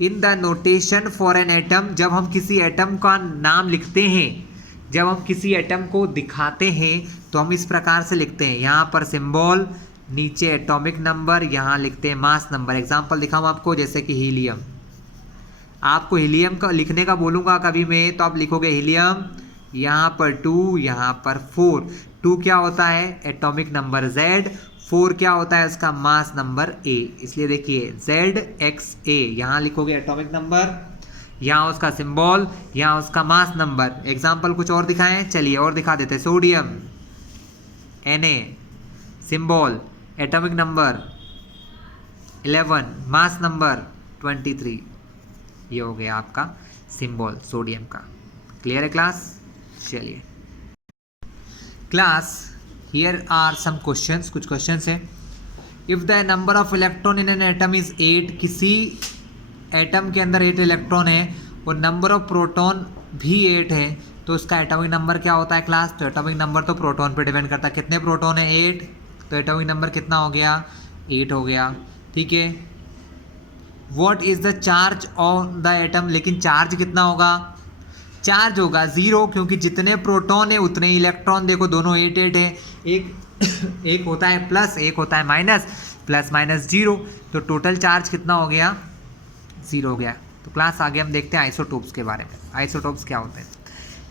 In the notation for an atom, जब हम किसी एटम का नाम लिखते हैं, जब हम किसी एटम को दिखाते हैं तो हम इस प्रकार से लिखते हैं। यहाँ पर सिंबल, नीचे एटॉमिक नंबर, यहाँ लिखते हैं मास नंबर। एग्जांपल दिखाऊँ आपको, जैसे कि हीलियम। आपको हीलियम का लिखने का बोलूँगा कभी मैं, तो आप लिखोगे हीलियम, यहाँ पर 2, यहाँ पर 4। 2 क्या होता है? Atomic number Z। 4 क्या होता है? उसका मास नंबर A। इसलिए देखिए ZXA, यहाँ लिखोगे एटॉमिक नंबर, यहाँ उसका सिंबल, यहाँ उसका मास नंबर। एग्जाम्पल कुछ और दिखाएं? चलिए और दिखा देते हैं। Sodium Na, symbol, atomic number 11, mass number 23। ये हो गया आपका सिंबल सोडियम का। क्लियर है क्लास? चलिए class, here are some questions, कुछ क्वेश्चंस हैं। If the number of electron in an atom is 8, किसी एटम के अंदर 8 इलेक्ट्रॉन है और नंबर ऑफ प्रोटॉन भी 8 है, तो उसका एटॉमिक नंबर क्या होता है क्लास? तो एटॉमिक नंबर तो प्रोटॉन पे डिपेंड करता है। कितने प्रोटॉन है? 8, तो एटॉमिक नंबर कितना हो गया? 8 हो गया। ठीक है। What is the charge on the atom, लेकिन चार्ज कितना होगा? चार्ज होगा 0, क्योंकि जितने प्रोटॉन है उतने इलेक्ट्रॉन। देखो दोनों 8 8 है, एक होता है प्लस, एक होता है माइनस, प्लस माइनस 0, तो टोटल चार्ज कितना हो गया? 0 हो गया। तो क्लास आगे हम देखते हैं आइसोटोप्स के बारे में। आइसोटोप्स क्या होते हैं?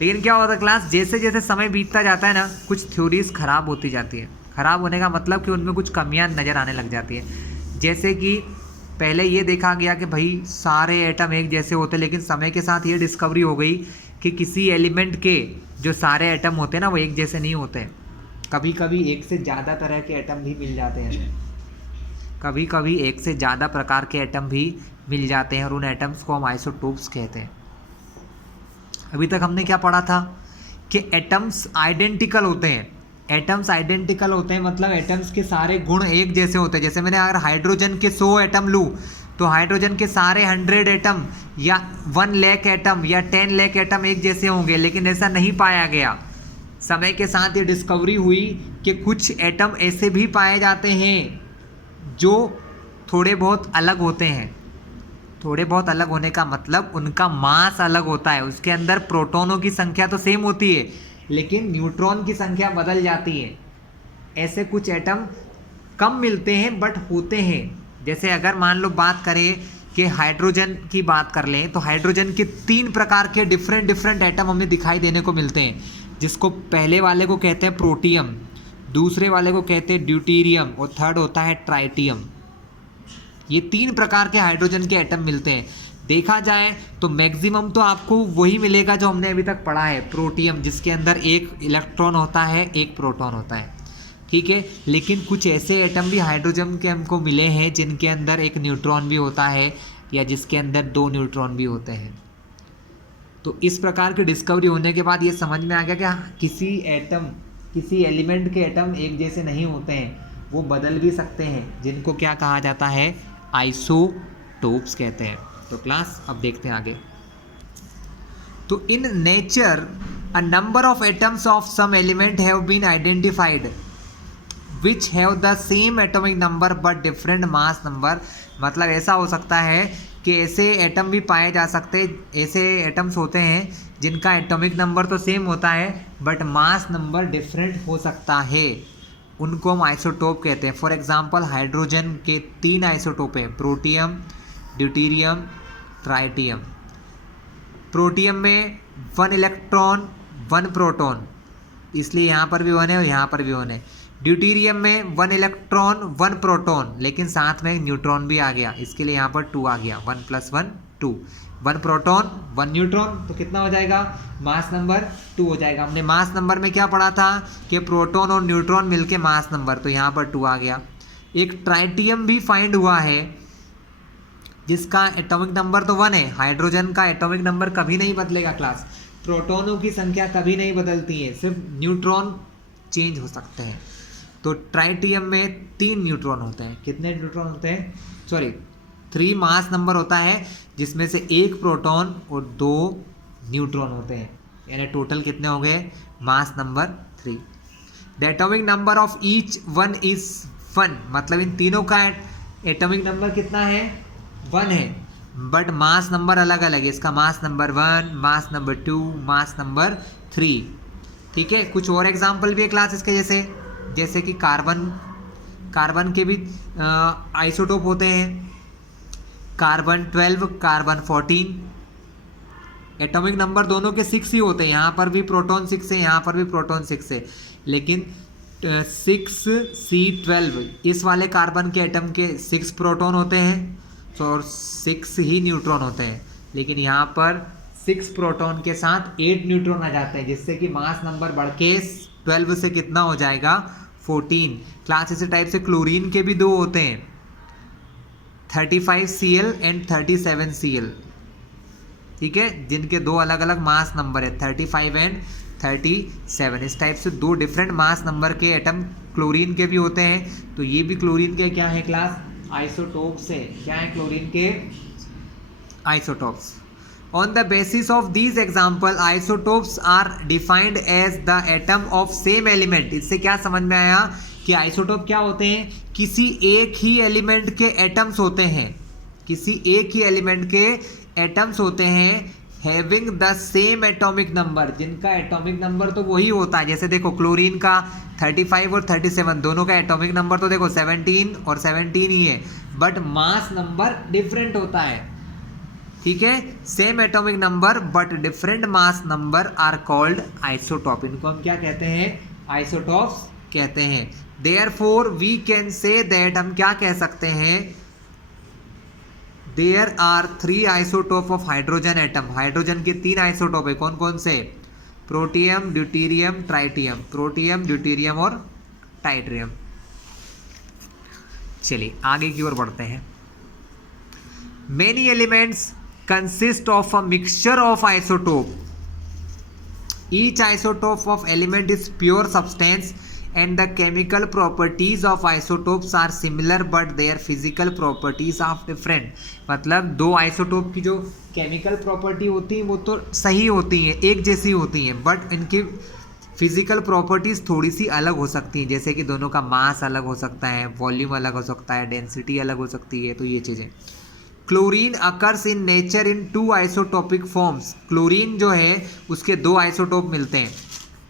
लेकिन क्या होता है क्लास, जैसे जैसे समय बीतता जाता है ना, कुछ थ्योरीज खराब होती जाती है। खराब होने का मतलब कि उनमें कुछ कमियां नज़र आने लग जाती है। जैसे कि पहले ये देखा गया कि भाई सारे एटम एक जैसे होते, लेकिन समय के साथ ये डिस्कवरी हो गई कि किसी एलिमेंट के जो सारे एटम होते हैं ना, वो एक जैसे नहीं होते। कभी कभी एक से ज़्यादा तरह के एटम भी मिल जाते हैं, कभी कभी एक से ज़्यादा प्रकार के एटम भी मिल जाते हैं, और उन एटम्स को हम आइसोटोप्स कहते हैं। अभी तक हमने क्या पढ़ा था कि एटम्स आइडेंटिकल होते हैं। एटम्स आइडेंटिकल होते हैं मतलब एटम्स के सारे गुण एक जैसे होते हैं। जैसे मैंने अगर हाइड्रोजन के 100 एटम लूँ, तो हाइड्रोजन के सारे 100 एटम या 1 लाख एटम या 10 लाख एटम एक जैसे होंगे, लेकिन ऐसा नहीं पाया गया। समय के साथ ये डिस्कवरी हुई कि कुछ एटम ऐसे भी पाए जाते हैं जो थोड़े बहुत अलग होते हैं। थोड़े बहुत अलग होने का मतलब उनका मास अलग होता है, उसके अंदर प्रोटॉनों की संख्या तो सेम होती है, लेकिन न्यूट्रॉन की संख्या बदल जाती है। ऐसे कुछ एटम कम मिलते हैं बट होते हैं। जैसे अगर मान लो बात करें कि हाइड्रोजन की बात कर लें, तो हाइड्रोजन के 3 प्रकार के डिफरेंट एटम हमें दिखाई देने को मिलते हैं, जिसको पहले वाले को कहते हैं प्रोटियम, दूसरे वाले को कहते हैं ड्यूटीरियम, और थर्ड होता है ट्राइटियम। ये 3 प्रकार के हाइड्रोजन के एटम मिलते हैं। देखा जाए तो मैक्सिमम तो आपको वही मिलेगा जो हमने अभी तक पढ़ा है, प्रोटियम, जिसके अंदर 1 इलेक्ट्रॉन होता है, 1 प्रोटॉन होता है। ठीक है। लेकिन कुछ ऐसे एटम भी हाइड्रोजन के हमको मिले हैं जिनके अंदर 1 न्यूट्रॉन भी होता है, या जिसके अंदर 2 न्यूट्रॉन भी होते हैं। तो इस प्रकार की डिस्कवरी होने के बाद ये समझ में आ गया कि किसी एलिमेंट के एटम एक जैसे नहीं होते हैं, वो बदल भी सकते हैं, जिनको क्या कहा जाता है? आइसोटोप्स कहते हैं। तो क्लास अब देखते हैं आगे। तो in nature a number of atoms of some element have been identified which have the same atomic number but different mass number. मतलब ऐसा हो सकता है कि ऐसे एटम भी पाए जा सकते, ऐसे एटम्स होते हैं जिनका एटॉमिक नंबर तो सेम होता है बट मास नंबर डिफरेंट हो सकता है, उनको हम आइसोटोप कहते हैं। फॉर एग्जांपल हाइड्रोजन के 3 आइसोटोप हैं, प्रोटियम, ड्यूटीरियम, ट्राइटियम। प्रोटियम में 1 इलेक्ट्रॉन 1 प्रोटॉन, इसलिए यहाँ पर भी 1 है और यहाँ पर भी 1 है। ड्यूटीरियम में 1 इलेक्ट्रॉन 1 प्रोटॉन, लेकिन साथ में एक न्यूट्रॉन भी आ गया, इसके लिए यहाँ पर 2 आ गया, 1 + 1 2। 1 प्रोटॉन 1 न्यूट्रॉन, तो कितना हो जाएगा? मास नंबर 2 हो जाएगा। हमने मास नंबर में क्या पढ़ा था कि प्रोटॉन और न्यूट्रॉन मिलके मास नंबर, तो यहाँ पर 2 आ गया। एक ट्राइटियम भी फाइंड हुआ है जिसका एटॉमिक नंबर तो 1 है। हाइड्रोजन का एटॉमिक नंबर कभी नहीं बदलेगा क्लास, प्रोटॉनों की संख्या कभी नहीं बदलती है, सिर्फ न्यूट्रॉन चेंज हो सकते हैं। तो ट्राइटियम में 3 न्यूट्रॉन होते हैं। कितने न्यूट्रॉन होते हैं? 3 मास नंबर होता है, जिसमें से 1 प्रोटॉन और 2 न्यूट्रॉन होते हैं, यानी टोटल कितने हो गए? Mass number 3। The atomic number of each one is 1, मतलब इन तीनों का एटॉमिक नंबर कितना है? 1 है, बट मास नंबर अलग अलग है। इसका mass number 1, mass number 2, mass number 3। ठीक है। कुछ और एग्जाम्पल भी है क्लास इसके, जैसे कि कार्बन के भी आइसोटोप होते हैं, कार्बन 12, कार्बन 14। एटॉमिक नंबर दोनों के 6 ही होते हैं, यहाँ पर भी प्रोटॉन 6 है, यहाँ पर भी प्रोटॉन 6 है, लेकिन 6C12 इस वाले कार्बन के एटम के 6 प्रोटॉन होते हैं और 6 ही न्यूट्रॉन होते हैं, लेकिन यहाँ पर 6 प्रोटॉन के साथ 8 न्यूट्रॉन आ जाते हैं, जिससे कि मास नंबर बढ़ के 12 से कितना हो जाएगा? 14। क्लास इसी टाइप से क्लोरीन के भी 2 होते हैं, 35Cl एंड 37Cl, ठीक है, जिनके दो अलग अलग मास नंबर है 35 एंड 37। इस टाइप से दो डिफरेंट मास नंबर के एटम क्लोरीन के भी होते हैं। तो ये भी क्लोरीन के क्या है क्लास, आइसोटोप्स है। क्या है क्लोरीन के isotopes. On the basis of these example, isotopes are defined as the atom of same element। इससे क्या समझ में आया कि आइसोटोप क्या होते हैं, किसी एक ही एलिमेंट के एटम्स होते हैं, किसी एक ही एलिमेंट के एटम्स होते हैं having the same atomic number, जिनका एटॉमिक नंबर तो वही होता है। जैसे देखो क्लोरीन का 35 और 37 दोनों का एटॉमिक नंबर तो देखो 17 और 17 ही है, बट मास नंबर डिफरेंट होता है, ठीक है। Same atomic number but different mass number are called isotope. इनको हम क्या कहते हैं, आइसोटॉप्स कहते हैं। Therefore we can say that, हम क्या कह सकते हैं, there are 3 isotope of hydrogen atom. Hydrogen के 3 आइसोटोप है, कौन कौन से, protium, deuterium, tritium. Protium, deuterium और टाइट्रियम। चलिए आगे की ओर बढ़ते हैं। Many elements consist of a mixture of isotope. Each isotope of element is pure substance and the chemical properties of isotopes are similar but their physical properties are different। मतलब दो आइसोटोप की जो केमिकल प्रॉपर्टी होती है वो तो सही होती हैं, एक जैसी होती हैं, बट इनकी फिजिकल प्रॉपर्टीज़ थोड़ी सी अलग हो सकती हैं। जैसे कि दोनों का मास अलग हो सकता है, वॉल्यूम अलग हो सकता है, डेंसिटी अलग हो सकती है, तो ये चीज़ें। Chlorine occurs in nature in 2 isotopic forms. Chlorine जो है उसके 2 आइसोटोप मिलते हैं,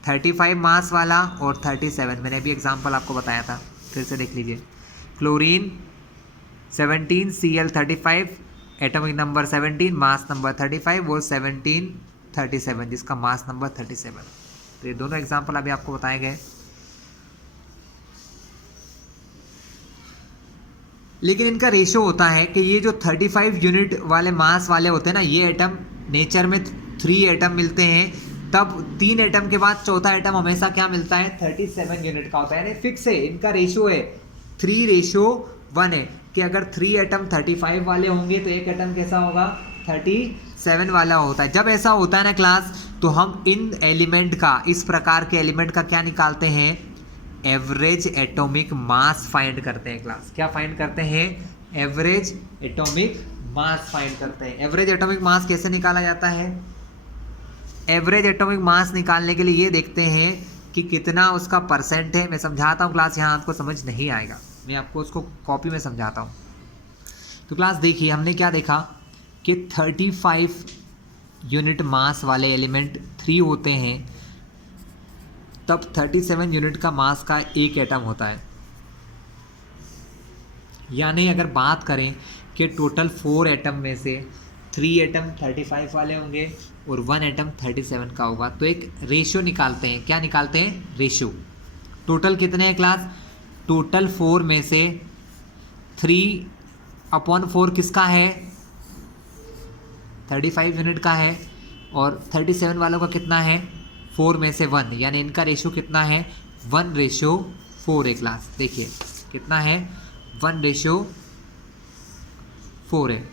35 मास वाला और 37। मैंने अभी एग्जांपल आपको बताया था, फिर से देख लीजिए। Chlorine 17Cl35, atomic number 17, mass number 35, वो 1737 जिसका मास नंबर 37। तो ये दोनों एग्जाम्पल अभी आपको बताए गए। लेकिन इनका रेशो होता है कि ये जो 35 यूनिट वाले मास वाले होते हैं ना, ये एटम नेचर में 3 एटम मिलते हैं, तब 3 एटम के बाद चौथा एटम हमेशा क्या मिलता है, 37 यूनिट का होता है, यानी फिक्स है, इनका रेशो है 3:1 है कि अगर 3 एटम 35 वाले होंगे तो एक एटम कैसा होगा, 37 वाला होता है। जब ऐसा होता है ना क्लास, तो हम इन एलिमेंट का, इस प्रकार के एलिमेंट का क्या निकालते हैं, एवरेज एटॉमिक मास फाइंड करते हैं क्लास। क्या फाइंड करते हैं, एवरेज एटॉमिक मास फाइंड करते हैं। एवरेज एटॉमिक मास कैसे निकाला जाता है, एवरेज एटॉमिक मास निकालने के लिए ये देखते हैं कि कितना उसका परसेंट है। मैं समझाता हूँ क्लास, यहाँ आपको समझ नहीं आएगा, मैं आपको उसको कॉपी में समझाता हूँ। तो क्लास देखिए, हमने क्या देखा कि 35 यूनिट मास वाले एलिमेंट 3 होते हैं, तब 37 यूनिट का मास का एक एटम होता है। यानी अगर बात करें कि टोटल 4 एटम में से 3 एटम 35 वाले होंगे और 1 एटम 37 का होगा, तो एक रेशियो निकालते हैं। क्या निकालते हैं, रेशियो। टोटल कितने हैं क्लास, टोटल 4 में से 3/4 किसका है, 35 यूनिट का है, और 37 वालों का कितना है, 4 में से 1, यानी इनका रेशियो कितना है, 1:4 है क्लास। देखिए कितना है, 1:4 है।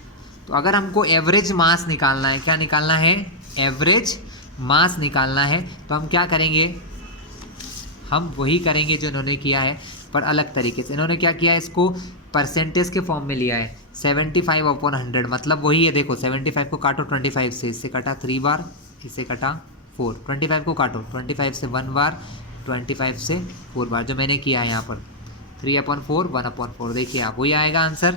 तो अगर हमको एवरेज मास निकालना है, क्या निकालना है, एवरेज मास निकालना है, तो हम क्या करेंगे, हम वही करेंगे जो इन्होंने किया है, पर अलग तरीके से। इन्होंने क्या किया है, इसको परसेंटेज के फॉर्म में लिया है, 75/100, मतलब वही है। देखो 75 को काटो 25 से, इससे कटा 3 बार, इससे कटा 4, 25 को काटो 25 से 1 बार, 25 से 4 बार, जो मैंने किया है यहाँ पर 3/4, 1/4। देखिए आप वही आएगा आंसर।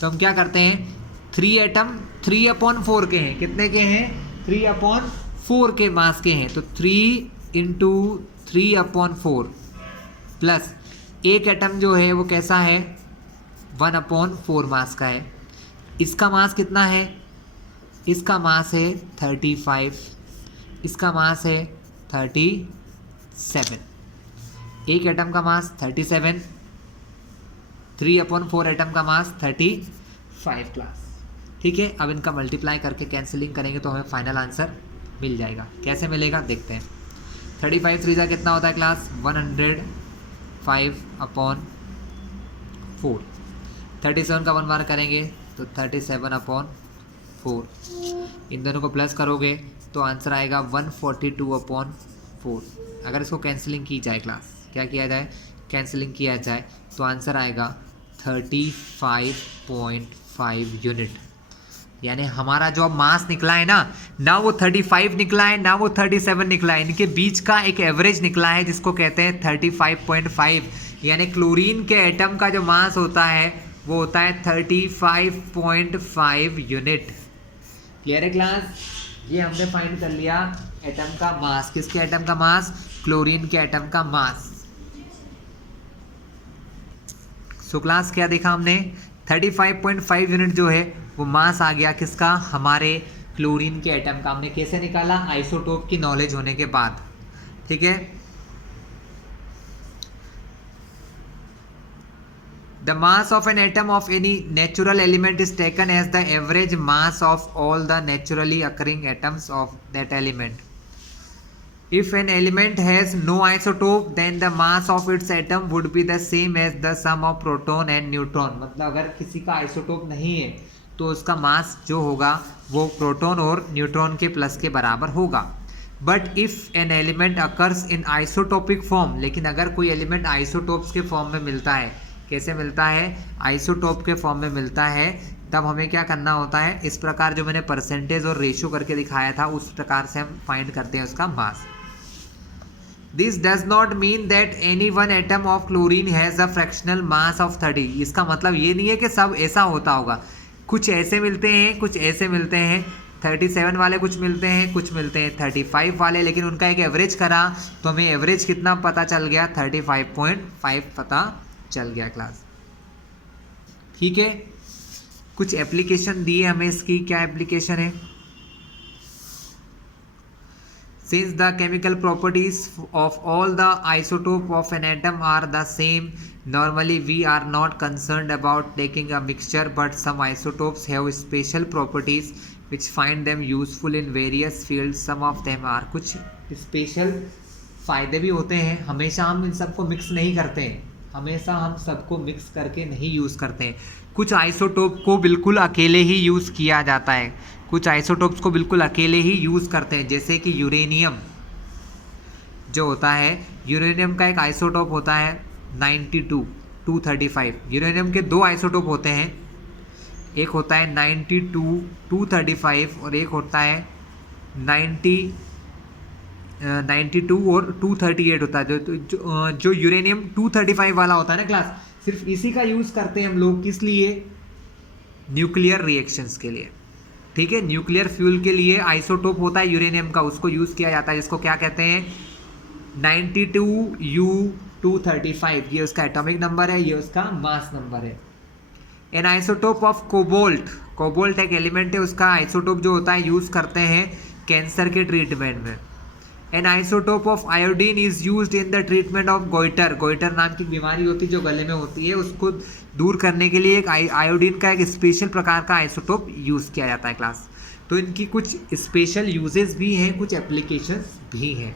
तो हम क्या करते हैं, 3 एटम 3/4 के हैं, कितने के हैं, 3/4 के मास के हैं, तो 3 × 3/4 प्लस एक एटम जो है वो कैसा है, 1/4 मास का है। इसका मास कितना है, इसका मास है 35, इसका मास है 37। एक एटम का मास 37, 3/4 एटम का मास 35 क्लास। ठीक है, अब इनका मल्टीप्लाई करके कैंसिलिंग करेंगे तो हमें फाइनल आंसर मिल जाएगा। कैसे मिलेगा देखते हैं। 35 3 कितना होता है क्लास, 105/4। 37 का 1 बार करेंगे तो 37/4, इन दोनों को प्लस करोगे तो आंसर आएगा 142/4। अगर इसको कैंसिलिंग की जाए क्लास, क्या किया जाए, कैंसिलिंग किया जाए तो आंसर आएगा 35.5 यूनिट। यानी हमारा जो मास निकला है ना वो 35 निकला है ना वो 37 निकला है, इनके बीच का एक एवरेज निकला है जिसको कहते हैं 35.5। यानी क्लोरीन के एटम का जो मास होता है वो होता है 35.5 यूनिट। क्लियर है क्लास? ये हमने फाइंड कर लिया एटम का मास। किसके एटम का मास? क्लोरीन के एटम का मास। सो क्लास क्या देखा हमने, 35.5 यूनिट जो है वो मास आ गया किसका, हमारे क्लोरीन के एटम का। हमने कैसे निकाला, आइसोटोप की नॉलेज होने के बाद। ठीक है, the mass of an atom of any natural element is taken as the average mass of all the naturally occurring atoms of that element. If an element has no isotope, then the mass of its atom would be the same as the sum of proton and neutron। मतलब अगर किसी का आइसोटोप नहीं है तो उसका मास जो होगा वो प्रोटॉन और न्यूट्रॉन के प्लस के बराबर होगा। But if an element occurs in isotopic form, लेकिन अगर कोई एलिमेंट आइसोटोप्स के फॉर्म में मिलता है, कैसे मिलता है, आइसोटोप के फॉर्म में मिलता है, तब हमें क्या करना होता है, इस प्रकार जो मैंने परसेंटेज और रेशियो करके दिखाया था उस प्रकार से हम फाइंड करते हैं उसका मास। This does not mean that any one atom of chlorine has a fractional mass of 30। इसका मतलब ये नहीं है कि सब ऐसा होता होगा, कुछ ऐसे मिलते हैं कुछ ऐसे मिलते हैं, 37 वाले कुछ मिलते हैं कुछ मिलते हैं 35 वाले, लेकिन उनका एक एवरेज करा तो हमें एवरेज कितना पता चल गया, 35.5 पता चल गया क्लास। ठीक है, कुछ एप्लीकेशन दी है हमें इसकी, क्या एप्लीकेशन है, Since the chemical properties of all the isotope of an atom are the same, normally we are not concerned about taking a mixture, but some isotopes have special properties which find them useful in various fields. Some of them are, कुछ स्पेशल फ़ायदे भी होते हैं। हमेशा हम इन सबको मिक्स नहीं करते हैं, हमेशा हम सबको मिक्स करके नहीं यूज़ करते हैं। कुछ आइसोटोप को बिल्कुल अकेले ही यूज़ किया जाता है, कुछ आइसोटोप्स को बिल्कुल अकेले ही यूज़ करते हैं, जैसे कि यूरेनियम जो होता है, यूरेनियम का एक आइसोटोप होता है 92-235। यूरेनियम के दो आइसोटोप होते हैं, एक होता है 92-235 और एक होता है 92 और 238 होता है। जो यूरेनियम 235 वाला होता है ना क्लास, सिर्फ इसी का यूज़ करते हैं हम लोग, किस लिए, न्यूक्लियर रिएक्शंस के लिए। ठीक है, न्यूक्लियर फ्यूल के लिए आइसोटोप होता है यूरेनियम का, उसको यूज़ किया जाता है, जिसको क्या कहते हैं 92U235। ये उसका एटॉमिक नंबर है, ये उसका मास नंबर है। N isotope of cobalt, cobalt एक एलिमेंट है, उसका आइसोटोप जो होता है यूज़ करते हैं कैंसर के ट्रीटमेंट में। N isotope of iodine is used in the treatment of goitre, goitre नाम की बीमारी होती है जो गले में होती है, उसको दूर करने के लिए एक आयोडीन का एक स्पेशल प्रकार का आइसोटोप यूज़ किया जाता है क्लास। तो इनकी कुछ स्पेशल यूजेस भी हैं, कुछ एप्लीकेशंस भी हैं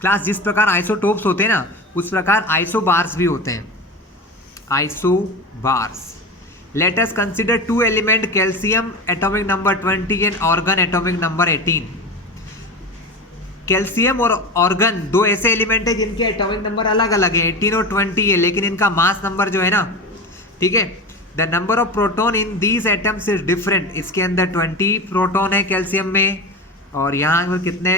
क्लास। जिस प्रकार आइसोटोप्स होते हैं ना, उस प्रकार आइसोबार्स भी होते हैं, isobars. Let us consider two element, calcium atomic number 20 and argon atomic number 18। Calcium और ऑर्गन दो ऐसे एलिमेंट है जिनके एटॉमिक नंबर अलग अलग है, 18 और 20 है, लेकिन इनका मास नंबर जो है ना, ठीक है, the number of proton in these atoms is different. इसके अंदर 20 प्रोटॉन है कैल्शियम में, और यहाँ पर कितने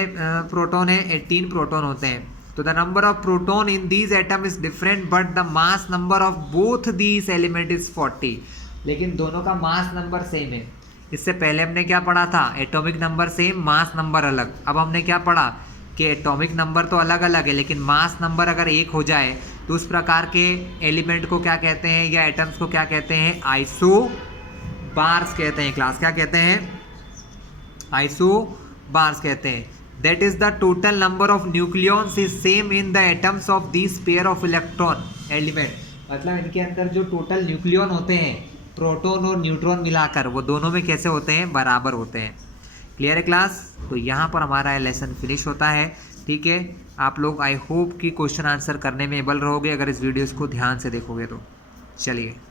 प्रोटॉन है, 18 प्रोटॉन होते हैं। तो the number of proton in these atom is different but the mass number of both these element is 40। लेकिन दोनों का मास नंबर सेम है। इससे पहले हमने क्या पढ़ा था, atomic number same, mass number अलग। अब हमने क्या पढ़ा कि एटॉमिक नंबर तो अलग अलग है, लेकिन मास नंबर अगर एक हो जाए तो उस प्रकार के एलिमेंट को क्या कहते हैं, या एटम्स को क्या कहते हैं, आइसोबार्स कहते हैं क्लास। क्या कहते हैं, आइसोबार्स कहते हैं। That is the total number of nucleons is same in the atoms of this pair of electron element. मतलब इनके अंदर जो टोटल न्यूक्लियॉन होते हैं, प्रोटॉन और न्यूट्रॉन मिलाकर, वो दोनों में कैसे होते हैं, बराबर होते हैं। क्लियर है क्लास? तो यहाँ पर हमारा लेसन फिनिश होता है। ठीक है, आप लोग आई होप कि क्वेश्चन आंसर करने में एबल रहोगे अगर इस वीडियोस को ध्यान से देखोगे तो। चलिए।